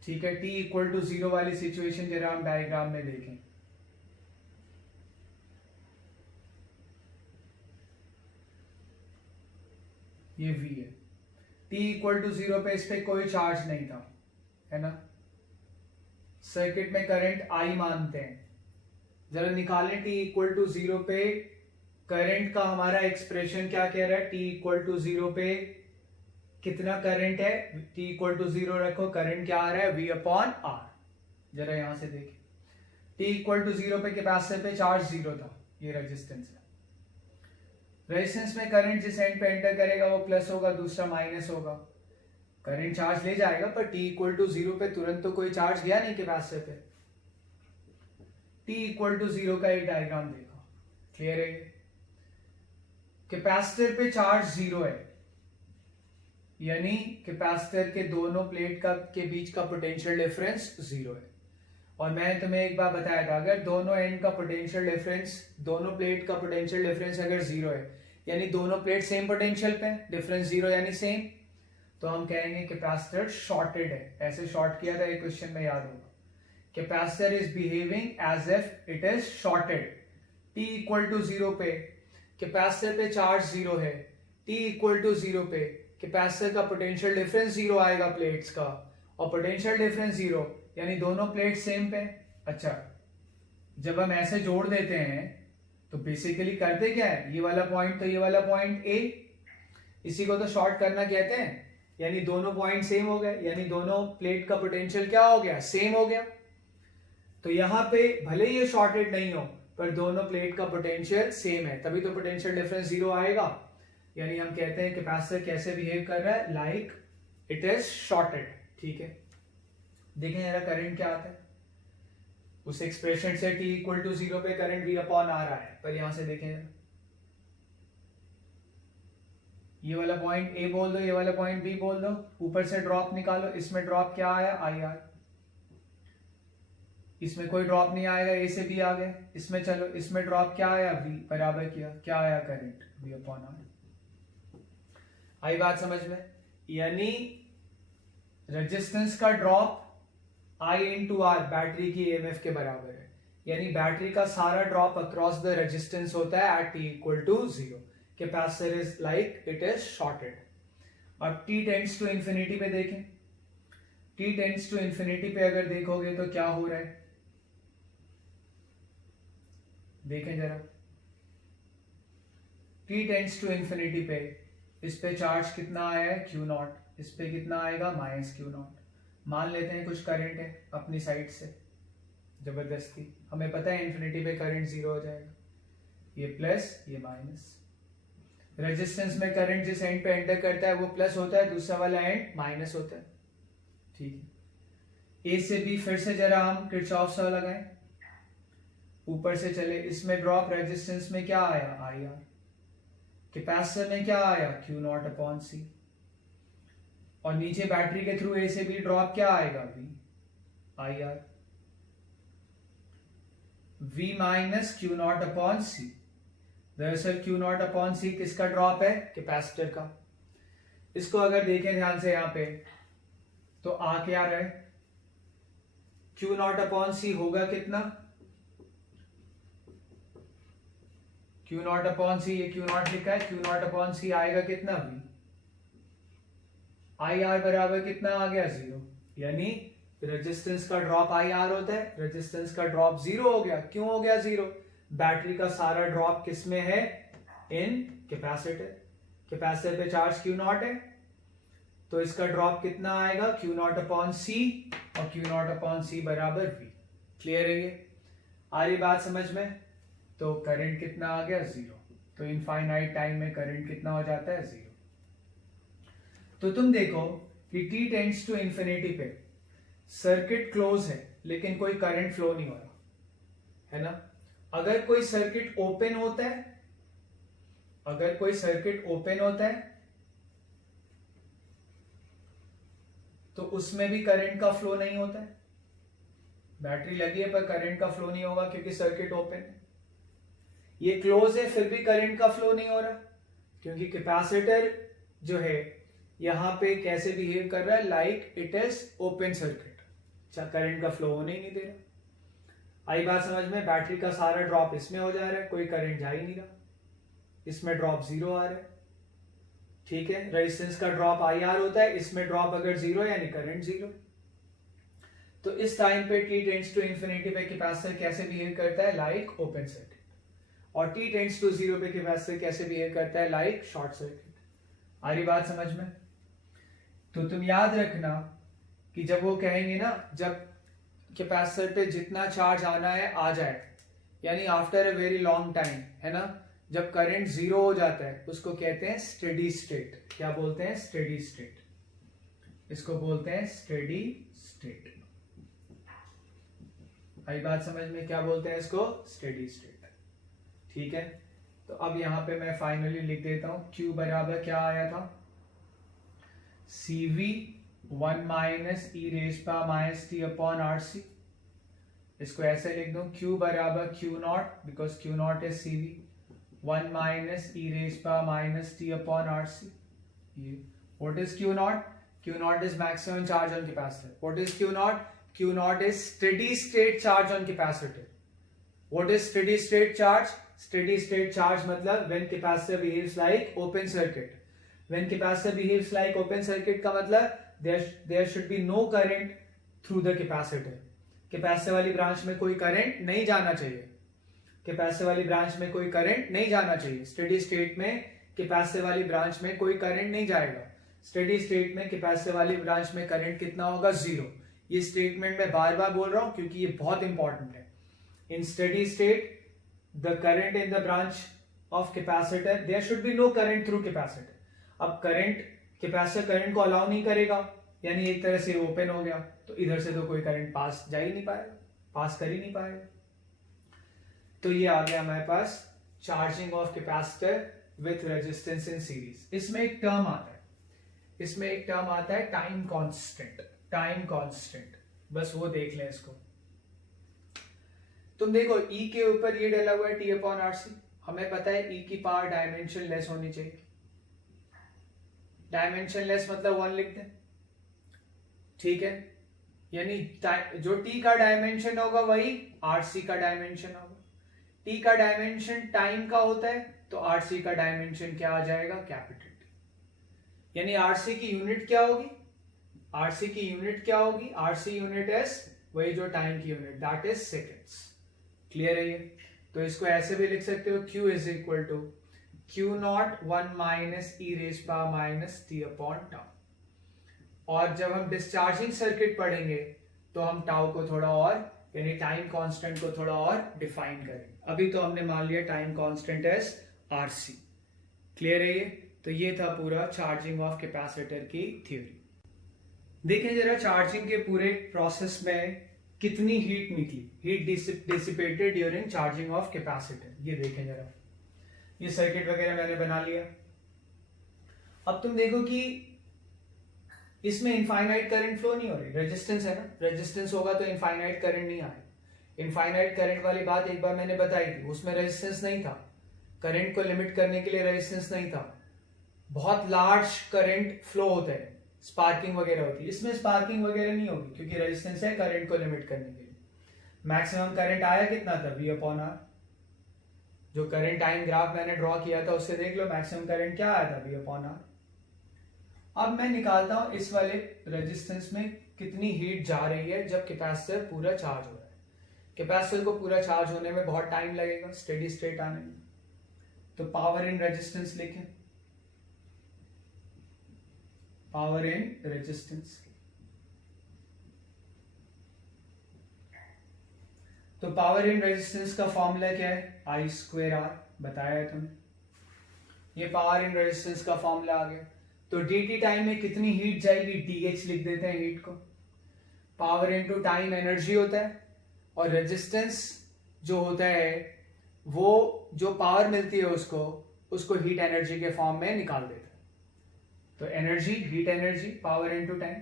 ठीक है, t=0 वाली सिचुएशन जरा हम डायग्राम में देखें। ये v है। t इक्वल टू 0 पे इस पे कोई चार्ज नहीं था, है ना। सर्किट में करंट I मानते हैं, जरा निकालें t इक्वल टू 0 पे करंट का हमारा एक्सप्रेशन क्या कह रहा है। t इक्वल टू 0 पे कितना करंट है, t इक्वल टू 0 रखो, करंट क्या आ रहा है v अपॉन r। जरा यहां से देखिए, t इक्वल टू 0 पे कैपेसिटर पे चार्ज 0 था, ये रेजिस्टेंस है। रेजिस्टेंस में करंट जिस एंड पे एंटर करेगा वो प्लस होगा, दूसरा माइनस होगा। करंट चार्ज ले जाएगा, पर t इक्वल टू 0 पे तुरंत तो कोई चार्ज गया नहीं कैपेसिटर पे। t इक्वल टू 0 का एक डायग्राम देखो, क्लियर है। कैपेसिटर पे चार्ज 0 है, यानी कैपेसिटर के दोनों प्लेट का के बीच का पोटेंशियल डिफरेंस 0 है। और मैंने तुम्हें एक बार बताया था, अगर दोनों एंड का पोटेंशियल डिफरेंस, दोनों प्लेट का पोटेंशियल डिफरेंस अगर 0 है, यानी दोनों प्लेट सेम पोटेंशियल पे, डिफरेंस 0 यानी सेम, तो हम कहेंगे कैपेसिटर शॉर्टेड है। ऐसे शॉर्ट किया था एक क्वेश्चन में, याद होगा। Capacitor is behaving as if it is shorted. t equal to 0 पे कैपेसिटर पे चार्ज 0 है, t इक्वल टू 0 पे कैपेसिटर का पोटेंशियल डिफरेंस 0 आएगा प्लेट्स का, और पोटेंशियल डिफरेंस 0 यानी दोनों प्लेट सेम पे। अच्छा, जब हम ऐसे जोड़ देते हैं तो बेसिकली करते क्या है, ये वाला पॉइंट तो ये वाला पॉइंट A, इसी को तो शॉर्ट करना कहते हैं, यानी दोनों पॉइंट सेम हो गए, यानी दोनों प्लेट का पोटेंशियल क्या हो गया, सेम हो गया। तो यहां पे भले ये शॉर्टेड नहीं हो, पर दोनों प्लेट का पोटेंशियल सेम है, तभी तो पोटेंशियल डिफरेंस 0 आएगा। यानी हम कहते हैं कैपेसिटर कैसे बिहेव कर रहा है, लाइक इट इज शॉर्टेड। ठीक है, देखें जरा करंट क्या आता है। उस एक्सप्रेशन से t इक्वल टू 0 पे करंट v अपॉन आ रहा है, पर यहां से देखें, ये वाला पॉइंट A बोल दो, ये वाला पॉइंट B बोल दो, ऊपर से ड्रॉप निकालो। इसमें ड्रॉप क्या आया, IR। इसमें कोई ड्रॉप नहीं आएगा, A से B आ गए। इसमें चलो, इसमें ड्रॉप क्या आया, V बराबर किया, क्या आया, करंट v अपॉन r। आई बात समझ में। यानी रेजिस्टेंस का drop I into R battery की EMF के बराबर है, यानी बैटरी का सारा ड्रॉप अक्रॉस द रेजिस्टेंस होता है at t equal to 0। Capacitor is like it is shorted. अब t टेंड्स टू इंफिनिटी पे देखें, t टेंड्स टू इंफिनिटी पे अगर देखोगे तो क्या हो रहा है, देखें जरा। t टेंड्स टू इंफिनिटी पे इस पे चार्ज कितना आया है, Q0, इस पे कितना आएगा, माइनस Q0। मान लेते हैं कुछ करंट है अपनी साइड से, जबरदस्ती, हमें पता है इंफिनिटी पे करंट 0 हो जाएगा, ये प्लस ये माइनस। रेजिस्टेंस में करंट जिस एंड पे एंटर करता है वो प्लस होता है, दूसरा वाला एंड माइनस होता है। ठीक है, ए से बी फिर से जरा हम किरचॉफ लॉ लगाएं, ऊपर से चले। इसमें ड्रॉप रेजिस्टेंस में क्या आया, IR। कैपेसिटर में क्या आया, Q0 अपॉन C। और नीचे बैटरी के थ्रू ए से बी ड्रॉप क्या आएगा, V IR। V minus Q0 upon C। दरअसल Q0 अपॉन C किसका ड्रॉप है, कैपेसिटर का। इसको अगर देखें ध्यान से यहां पे, तो आ क्या रहा है, Q0 अपॉन C होगा कितना, Q0 अपॉन C, ये Q0 लिखा है, Q0 अपॉन C आएगा कितना, V। IR बराबर कितना आ गया, 0। यानी रेजिस्टेंस का ड्रॉप IR होता है, रेजिस्टेंस का ड्रॉप 0 हो गया। क्यों हो गया 0, बैटरी का सारा ड्रॉप किसमें है, इन कैपेसिटर। कैपेसिटर पे चार्ज Q0 है, तो इसका ड्रॉप कितना आएगा, Q0 अपॉन C, और Q0 अपॉन C बराबर V। क्लियर है ये, आ रही बात समझ में। तो करंट कितना आ गया, 0। तो इनफाइनाइट टाइम में करंट कितना हो जाता है, 0। तो तुम देखो कि t टेंड्स टू इंफिनिटी पे सर्किट क्लोज है, लेकिन कोई करंट फ्लो नहीं हो रहा, है ना। अगर कोई सर्किट ओपन होता है, अगर कोई सर्किट ओपन होता है तो उसमें भी करंट का फ्लो नहीं होता है। बैटरी लगी है पर करंट का फ्लो नहीं होगा क्योंकि सर्किट ओपन है। ये क्लोज है फिर भी करंट का फ्लो नहीं हो रहा, क्योंकि कैपेसिटर जो है यहां पे कैसे बिहेव कर रहा है, like it is open circuit, current का फ्लो होने ही नहीं दे रहा। आई बात समझ में। बैटरी का सारा ड्रॉप इसमें हो जा रहा है, कोई करंट जा ही नहीं रहा, इसमें ड्रॉप 0 आ रहा है। ठीक है, रेजिस्टेंस का ड्रॉप आई आर होता है, इसमें ड्रॉप अगर जीरो यानी करंट जीरो। तो इस टाइम पे t टेंड्स टू इंफिनिटी पे कैपेसिटर कैसे बिहेव करता है, लाइक ओपन सर्किट, और t टेंड्स टू जीरो पे कैपेसिटर कैसे बिहेव करता है, लाइक शॉर्ट सर्किट। आ रही बात समझ में? तो तुम याद रखना कि जब वो कहेंगे ना, जब कैपेसिटर पे जितना चार्ज आना है आ जाए, यानी after a very long time, है ना, जब करंट जीरो हो जाता है उसको कहते हैं स्टेडी स्टेट। क्या बोलते हैं, स्टेडी स्टेट, इसको बोलते हैं स्टेडी स्टेट। आई बात समझ में? क्या बोलते हैं इसको, स्टेडी स्टेट। ठीक है, तो अब यहां पे मैं फाइनली लिख देता हूं, Q बराबर क्या आया था, CV 1 minus E raise power minus T upon R C. इसको ऐसे लिख दूं, Q बराबर Q naught, because Q not is CV 1 minus E raise power minus T upon R C. ये what is Q naught? Q not is maximum charge on capacitor. What is Q naught? Q not is steady state charge on capacitor. What is steady state charge? Steady state charge मतलब when capacitor behaves like open circuit. When capacitor behaves like open circuit का मतलब there should be no current through the capacitor. Capacitor वाली branch में कोई current नहीं जाना चाहिए, capacitor वाली ब्रांच में कोई करंट नहीं जाना चाहिए। स्टेडी स्टेट में कैपेसिटर वाली ब्रांच में कोई करंट नहीं जाएगा। स्टेडी स्टेट में कैपेसिटर वाली ब्रांच में करंट कितना होगा, जीरो। ये स्टेटमेंट मैं बार बार बोल रहा हूं क्योंकि ये बहुत इंपॉर्टेंट है। In steady state the current in the branch of capacitor, there should be no current through capacitor. अब करंट, कैपेसिटर करंट को अलाउ नहीं करेगा, यानी एक तरह से ओपन हो गया, तो इधर से तो कोई करंट पास जा ही नहीं पाएगा, पास कर ही नहीं पाएगा। तो ये आ गया हमारे पास charging of capacitor with resistance in series. इसमें एक टर्म आता है, इसमें एक टर्म आता है टाइम कांस्टेंट। टाइम कांस्टेंट, बस वो देख लें इसको। तुम देखो E के ऊपर ये डला हुआ है T अपॉन आर सी। हमें पता है E की पावर डायमेंशन लेस होनी चाहिए। डायमेंशन लेस मतलब 1 लिख दें, ठीक है, यानी जो T का डायमेंशन होगा वही RC का डायमेंशन होगा। T का डायमेंशन टाइम का होता है तो RC का डायमेंशन क्या आ जाएगा, कैपिटल T। यानी RC की यूनिट क्या होगी, RC की यूनिट क्या होगी, RC यूनिट एस, वही जो टाइम की unit, that is seconds. Clear है ये? तो इसको ऐसे भी लिख सकते हो, Q is equal to Q not 1 minus E raise power minus T upon tau. और जब हम डिस्चार्जिंग सर्किट पढ़ेंगे तो हम टाउ को थोड़ा और, यानी टाइम कांस्टेंट को थोड़ा और डिफाइन करेंगे। अभी तो हमने मान लिया time constant as RC। Clear है ये? तो ये था पूरा चार्जिंग ऑफ कैपेसिटर की थ्योरी। देखें जरा चार्जिंग के पूरे प्रोसेस में कितनी हीट निकली, heat dissipated during charging of capacitor. ये देखें जरा, ये सर्किट वगैरह मैंने बना लिया। अब तुम देखो कि इसमें इनफाइनाइट करंट फ्लो नहीं हो रही, रेजिस्टेंस है ना, रेजिस्टेंस होगा तो इनफाइनाइट करंट नहीं आए। इनफाइनाइट करंट वाली बात एक बार मैंने बताई थी, उसमें रेजिस्टेंस नहीं था, करंट को लिमिट करने के लिए रेजिस्टेंस नहीं था। बहुत लार्ज करंट फ्लो होता है, स्पार्किंग वगैरह होती है, इसमें स्पार्किंग वगैरह नहीं होगी क्योंकि रेजिस्टेंस है करंट को लिमिट करने के लिए। मैक्सिमम करंट आया कितना था, V अपॉन आर। जो करंट टाइम ग्राफ मैंने ड्रॉ किया था उससे देख लो मैक्सिमम करंट क्या आया था, V अपॉन आर। अब मैं निकालता हूं इस वाले रेजिस्टेंस में कितनी हीट जा रही है जब कैपेसिटर पूरा चार्ज हो रहा है। कैपेसिटर को पूरा चार्ज होने में बहुत टाइम लगेगा, स्टेडी स्टेट आने में। तो पावर इन रेजिस्टेंस लिखें, पावर इन रेजिस्टेंस। तो पावर इन रेजिस्टेंस का फॉर्मूला क्या है, I स्क्वेर आर, बताया है तुमने। ये पावर इन रेजिस्टेंस का फॉर्मूला आ गया। तो dt टाइम में कितनी हीट जाएगी, dH लिख देते हैं हीट को। पावर इनटू टाइम एनर्जी होता है, और रेजिस्टेंस जो होता है वो जो पावर मिलती है उसको हीट एनर्जी के फॉर्म में निकाल देता है। तो energy, heat energy, power into time,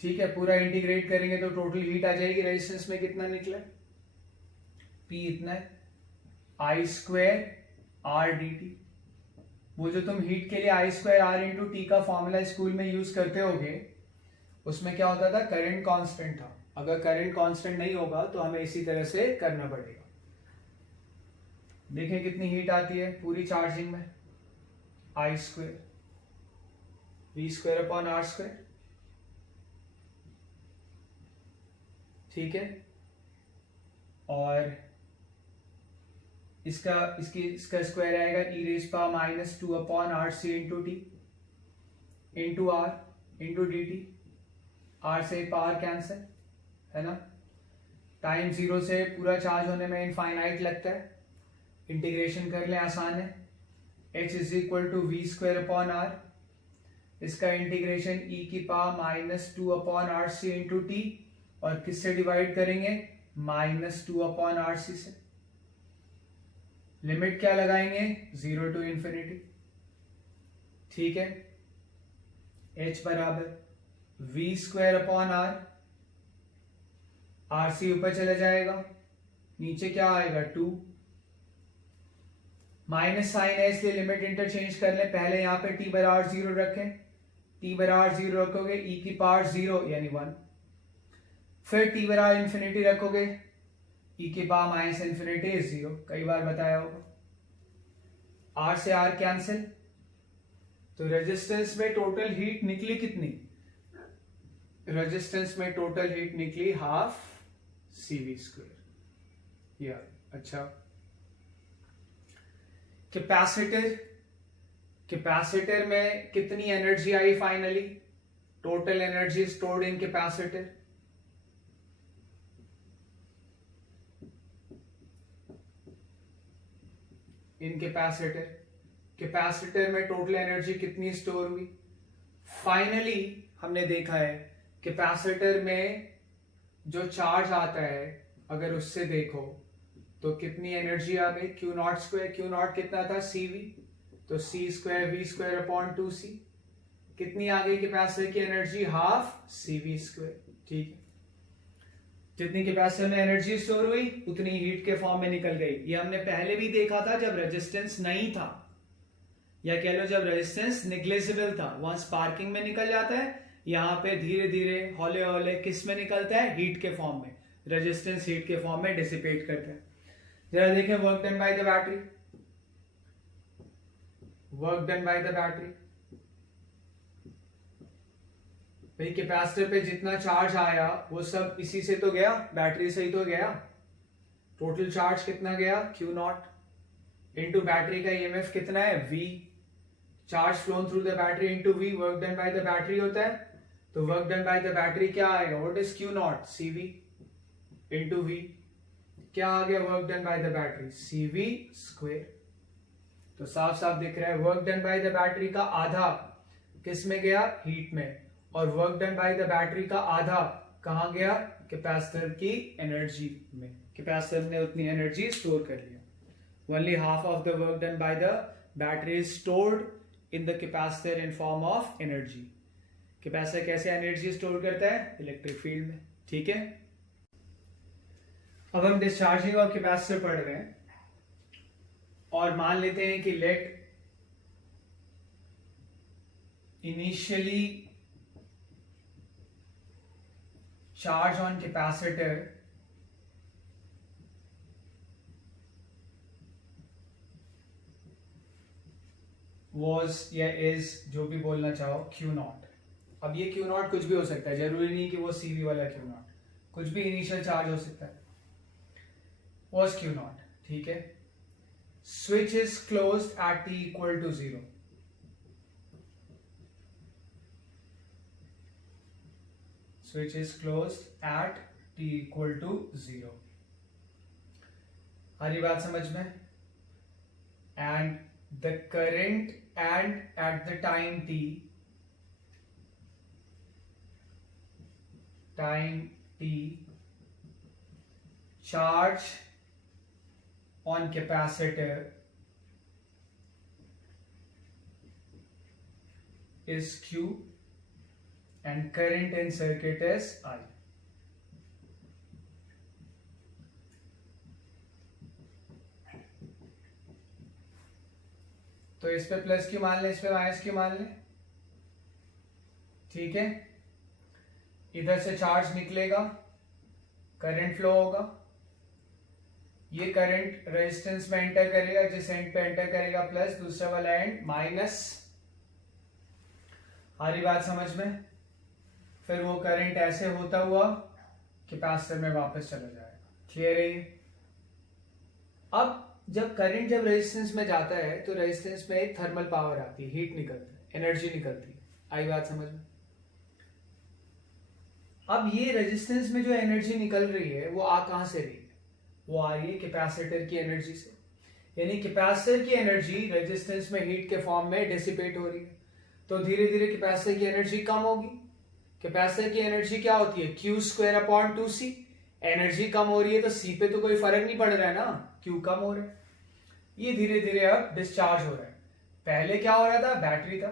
ठीक है। पूरा इंटीग्रेट करेंगे तो टोटल हीट आ जाएगी। रेजिस्टेंस में कितना निकला, P इतना है, I square R D T. वो जो तुम हीट के लिए I square R into T का फॉर्मूला स्कूल में यूज करते होगे, उसमें क्या होता था, करंट कांस्टेंट था। अगर करंट कांस्टेंट नहीं होगा तो हमें इसी तरह से करना पड़ेगा। देखें कितनी हीट आती है पूरी चार्जिंग में, I square V square upon R square, ठीक है। और इसका स्क्वायर आएगा E raise power minus 2 upon R C into T into R into D T. R से पावर कैंसिल, है ना। टाइम जीरो से पूरा चार्ज होने में इनफाइनाइट लगता है, इंटीग्रेशन कर लें, आसान है। h is equal to V square upon R, इसका इंटीग्रेशन e की power minus 2 upon R C into T, और किससे डिवाइड करेंगे, माइनस 2 अपॉन आर सी से। लिमिट क्या लगाएंगे, 0 टू इंफिनिटी, ठीक है। h बराबर V square upon R C ऊपर चला जाएगा, नीचे क्या आएगा 2, माइनस साइन है इसलिए लिमिट इंटरचेंज कर ले। पहले यहां पे t बराबर 0 रखें, t बराबर 0 रखोगे e की पावर 0 यानी 1, फिर t बराबर इंफिनिटी रखोगे e की पावर माइनस इंफिनिटी इज 0, कई बार बताया होगा। r से r कैंसिल, तो रेजिस्टेंस में टोटल हीट निकली कितनी, रेजिस्टेंस में टोटल हीट निकली हाफ CV स्क्वायर। या अच्छा, कैपेसिटर में कितनी energy I finally, total energy stored in capacitor, capacitor में टोटल एनर्जी कितनी स्टोर हुई। फाइनली हमने देखा है कैपेसिटर में जो चार्ज आता है, अगर उससे देखो तो कितनी एनर्जी आ गई, Q naught square, Q naught कितना था CV, तो C square V square upon 2c, कितनी आ गई कैपेसिटर की एनर्जी, हाफ CV स्क्वायर, ठीक है। जितनी कैपेसिटर में एनर्जी स्टोर हुई उतनी हीट के फॉर्म में निकल गई। ये हमने पहले भी देखा था जब रेजिस्टेंस नहीं था, या कह लो जब रेजिस्टेंस नेग्लिजिबल था, वहां स्पार्किंग में निकल जाता है, यहां पे धीरे धीरे हौले हौले किस में निकलता है, हीट के फॉर्म में, रेजिस्टेंस हीट के फॉर्म में डिसिपेट करता है। जरा देखें work done by the battery, work done by the battery. भाई कैपेसिटर पे जितना चार्ज आया वो सब इसी से तो गया, बैटरी से ही तो गया। टोटल चार्ज कितना गया, Q नॉट इनटू बैटरी का EMF कितना है, V, charge phloem through the battery into V, work done by the battery होता है। तो work done by the battery क्या आएगा, what is Q not, CV into V, क्या आ गया work done by the battery, CV square. तो साफ साफ दिख रहा है work done by the battery का आधा किस में गया, हीट में, और work done by the battery का आधा कहां गया, कैपेसिटर की एनर्जी में। कैपेसिटर ने उतनी एनर्जी स्टोर कर लिया। Only half of the work done by the battery is stored in the capacitor in form of energy. Capacitor कैसे एनर्जी स्टोर करता है, इलेक्ट्रिक फील्ड में, ठीक है। अब हम डिस्चार्जिंग ऑफ कैपेसिटर पढ़ रहे हैं, और मान लेते हैं कि let initially charge on capacitor was या is, जो भी बोलना चाहो, Q नॉट। अब ये Q नॉट कुछ भी हो सकता है, जरूरी नहीं कि वो CV वाला Q नॉट, कुछ भी इनिशियल चार्ज हो सकता है, was Q नॉट, ठीक है। Switch is closed at t equal to 0, switch is closed at t equal to 0। आ रही बात समझ में। and the current and at the time t charge on capacitor is Q and current in circuit is I। तो इस पे plus Q मान लें, इस पे माइनस क्यू मान लें, ठीक है। इधर से चार्ज निकलेगा, करंट फ्लो होगा, ये करंट रेजिस्टेंस में एंटर करेगा, जिस एंड पे एंटर करेगा प्लस, दूसरा वाला एंड माइनस। आ रही बात समझ में? फिर वो करंट ऐसे होता हुआ कैपेसिटर में वापस चला जाएगा। क्लियर है ये? अब जब रेजिस्टेंस में जाता है तो रेजिस्टेंस में एक थर्मल पावर आती है, हीट निकलती है, एनर्जी निकलती है। आई बात समझ में? अब ये रेजिस्टेंस में जो एनर्जी निकल रही है वो कहां से रही है? वो आ रही है कैपेसिटर की एनर्जी से। यानी कैपेसिटर की एनर्जी रेजिस्टेंस में हीट के फॉर्म में डिसिपेट हो रही है, तो धीरे धीरे कैपेसिटर की एनर्जी कम होगी। कैपेसिटर की एनर्जी क्या होती है? Q²/2C। एनर्जी कम हो रही है तो C पे तो कोई फर्क नहीं पड़ रहा है ना, Q कम हो रहा है। ये धीरे धीरे अब डिस्चार्ज हो रहा है। पहले क्या हो रहा था? बैटरी था।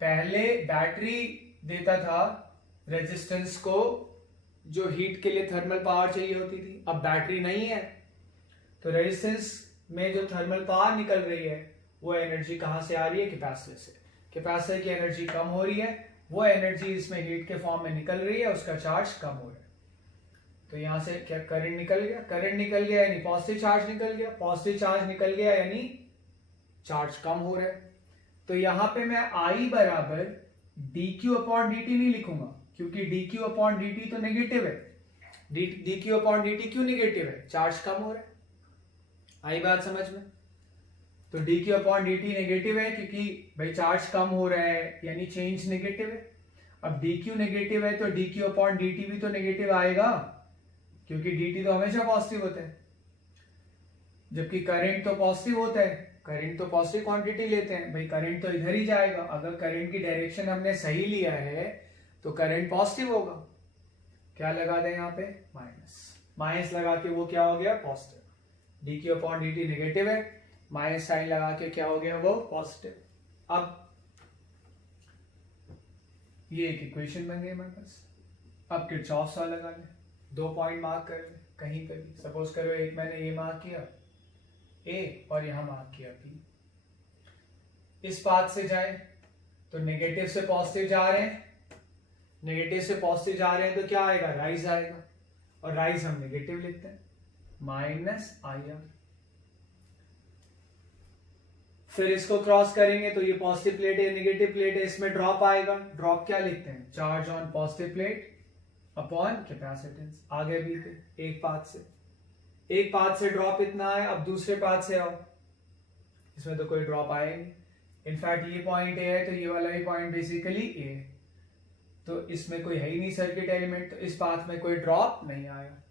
पहले बैटरी देता था रेजिस्टेंस को जो हीट के लिए थर्मल पावर चाहिए होती थी। अब बैटरी नहीं है तो रेजिस्टेंस में जो थर्मल पावर निकल रही है वो एनर्जी कहां से आ रही है? कैपेसिटर से। कैपेसिटर की एनर्जी कम हो रही है, वो एनर्जी इसमें हीट के फॉर्म में निकल रही है, उसका चार्ज कम हो रहा है। तो यहां से क्या करंट निकल गया? करंट निकल गया यानी पॉजिटिव चार्ज निकल गया। पॉजिटिव चार्ज निकल गया यानी चार्ज कम हो रहा है। तो यहां पे मैं I बराबर dQ/dt नहीं लिखूंगा, क्योंकि dQ/dt तो नेगेटिव है। dQ/dt क्यों नेगेटिव है? चार्ज कम हो रहा है। आई बात समझ में? तो dQ/dt नेगेटिव है क्योंकि भाई चार्ज कम हो रहा है, यानी चेंज नेगेटिव है। अब dQ नेगेटिव है तो dQ/dt भी तो नेगेटिव आएगा, क्योंकि dt तो हमेशा पॉजिटिव होता है, जबकि करंट तो पॉजिटिव होता है। करंट तो पॉजिटिव क्वांटिटी लेते हैं, भाई करंट तो इधर ही जाएगा। अगर करंट की डायरेक्शन हमने सही लिया है तो करंट पॉजिटिव होगा। क्या लगा दें यहाँ पे? माइनस लगा के वो क्या हो गया? पॉजिटिव। dQ/dt नेगेटिव है, माइनस साइन लगा के क्या हो गया? वो पॉजिटिव। अब ये एक इक्वेशन बन गई हमारे पास। अब किरचॉफ्स लॉ लगा ले, 2 पॉइंट मार्क कर ले कहीं पे भी। सपोज करो एक मैंने ये मार्क किया A और यहां मार्क किया B। इस पाथ से जाए तो नेगेटिव से पॉजिटिव जा रहे हैं, नेगेटिव से पॉजिटिव जा रहे हैं तो क्या आएगा? राइज आएगा, और राइज हम नेगेटिव लिखते हैं, -IR। फिर इसको क्रॉस करेंगे तो ये पॉजिटिव प्लेट है, नेगेटिव प्लेट है, इसमें ड्रॉप आएगा। ड्रॉप क्या लिखते हैं? Charge on positive plate upon capacitance. आगे भी थे एक पाथ से ड्रॉप इतना है। अब दूसरे पाथ से आओ, इसमें तो कोई ड्रॉप आया नहीं। इनफैक्ट ये पॉइंट ए है तो ये वाला भी पॉइंट बेसिकली ए है, तो इसमें कोई है ही नहीं सर्किट एलिमेंट, तो इस पाथ में कोई ड्रॉप नहीं आया।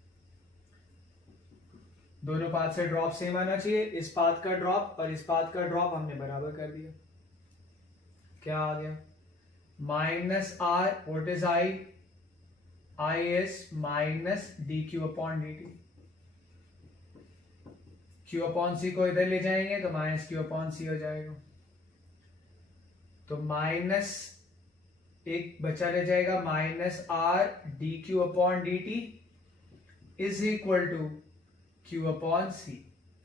दोनों पाथ से ड्रॉप सेम आना चाहिए। इस पाथ का ड्रॉप और इस पाथ का ड्रॉप हमने बराबर कर दिया। क्या आ गया? -R। What is I is minus dQ/dt। Q/C को इधर ले जाएंगे तो -Q/C हो जाएगा, तो माइनस एक बचा रह जाएगा, -R dQ/dt is equal to Q/C।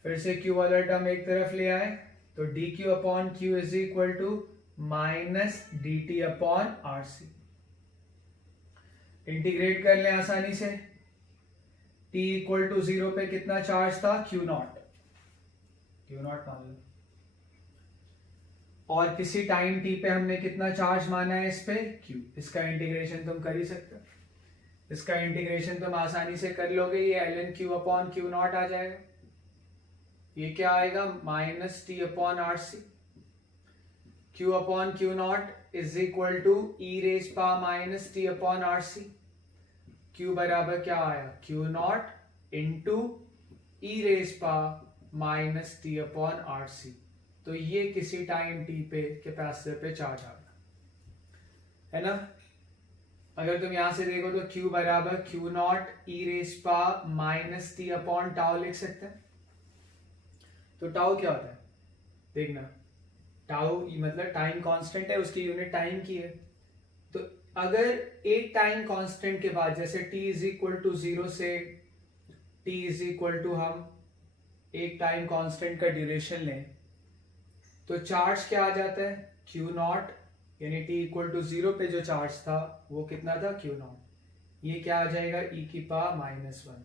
फिर से Q वाला टर्म एक तरफ ले आए तो dQ/Q is equal to -dt/RC। Integrate कर लें आसानी से। t = 0 पे कितना चार्ज था? Q0 मान लो। और किसी टाइम t पे हमने कितना चार्ज माना है इस पे? Q। इसका इंटीग्रेशन तुम कर ही सकते हो, इसका इंटीग्रेशन तुम आसानी से कर लोगे। ये ln Q/Q0 आ जाएगा। ये क्या आएगा? -t/RC। Q/Q0 is equal to e⁻−t/RC। Q बराबर क्या आया? Q0 into e⁻−t/RC। तो ये किसी टाइम t पे कैपेसिटर पे चार्ज आ गया, है ना। अगर तुम यहां से देखो तो Q बराबर Q0 e⁻−t/τ लिख सकते हैं। तो टाउ क्या होता है देखना, टाउ मतलब टाइम कांस्टेंट है, उसकी यूनिट टाइम की है। तो अगर एक टाइम कांस्टेंट के बाद जैसे t = 0 से t = हम एक टाइम कांस्टेंट का ड्यूरेशन लें तो चार्ज क्या आ जाता है? Q0 यानी t = 0 पे जो चार्ज था वो कितना था? Q0। ये क्या आ जाएगा? e⁻⁻⁻1।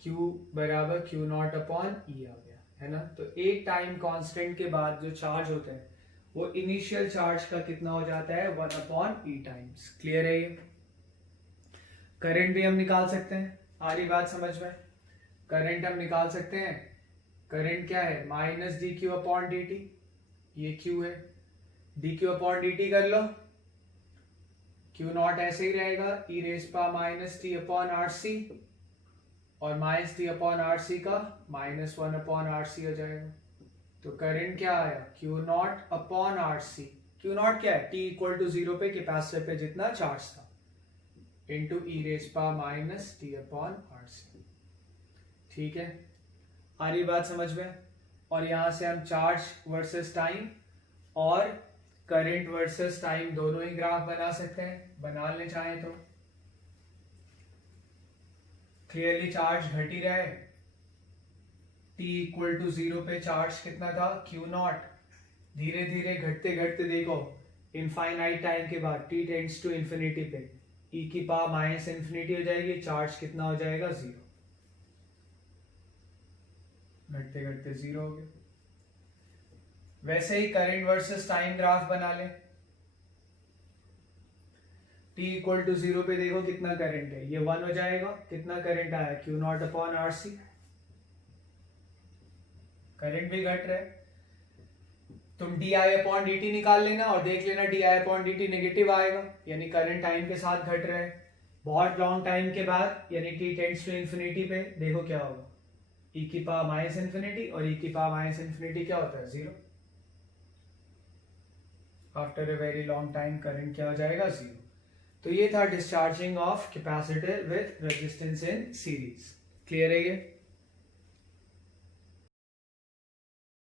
Q बराबर Q नॉट अपॉन E आ गया, है ना। तो एक टाइम कांस्टेंट के बाद जो चार्ज होता है वो इनिशियल चार्ज का कितना हो जाता है, 1 अपॉन E टाइम्स। क्लियर है ये। करंट भी हम निकाल सकते हैं, आ रही बात समझ में। करंट हम निकाल सकते हैं। करंट क्या है, minus D Q upon D T, ये Q है, D Q upon D T कर लो, Q नॉट ऐसे ही रहेगा, E raise power minus T upon R C, और minus T upon R C का माइनस 1 अपॉन आर सी हो जाएगा। तो करंट क्या आया, Q not upon R C. Q not क्या है, T इक्वल टू 0 पे कैपेसिटर पे जितना चार्ज था, into E raise power minus T upon R C. ठीक है, आ रही बात समझ में। और यहां से हम चार्ज वर्सेस टाइम और करंट वर्सेस टाइम दोनों ही ग्राफ बना सकते हैं, बना ले चाहें तो। क्लियरली चार्ज घट ही रहा है, t इक्वल टू 0 पे चार्ज कितना था, Q नॉट। धीरे धीरे घटते घटते देखो इनफाइनाइट टाइम के बाद t टेंड्स टू इंफिनिटी पे e की पावर माइनस इंफिनिटी हो जाएगी, चार्ज कितना हो जाएगा, 0। घटते घटते 0 हो गया। वैसे ही करंट वर्सेस टाइम ग्राफ बना ले। t इक्वल टू 0 पे देखो कितना करंट है, ये 1 हो जाएगा, कितना करंट आया, Q not upon R C. Current भी घट रहा है। तुम D I upon D T निकाल लेना और देख लेना D I upon D T negative आएगा, यानी करंट टाइम के साथ घट रहा है। बहुत लॉन्ग टाइम के बाद, यानी टी टेंड्स टू इंफिनिटी पे देखो क्या होगा, e की पावर माइनस इंफिनिटी, और e की पावर माइनस इंफिनिटी क्या होता है, 0। After a very long time current क्या हो जाएगा, 0। तो ये था discharging of capacitor with resistance in series. Clear है ये।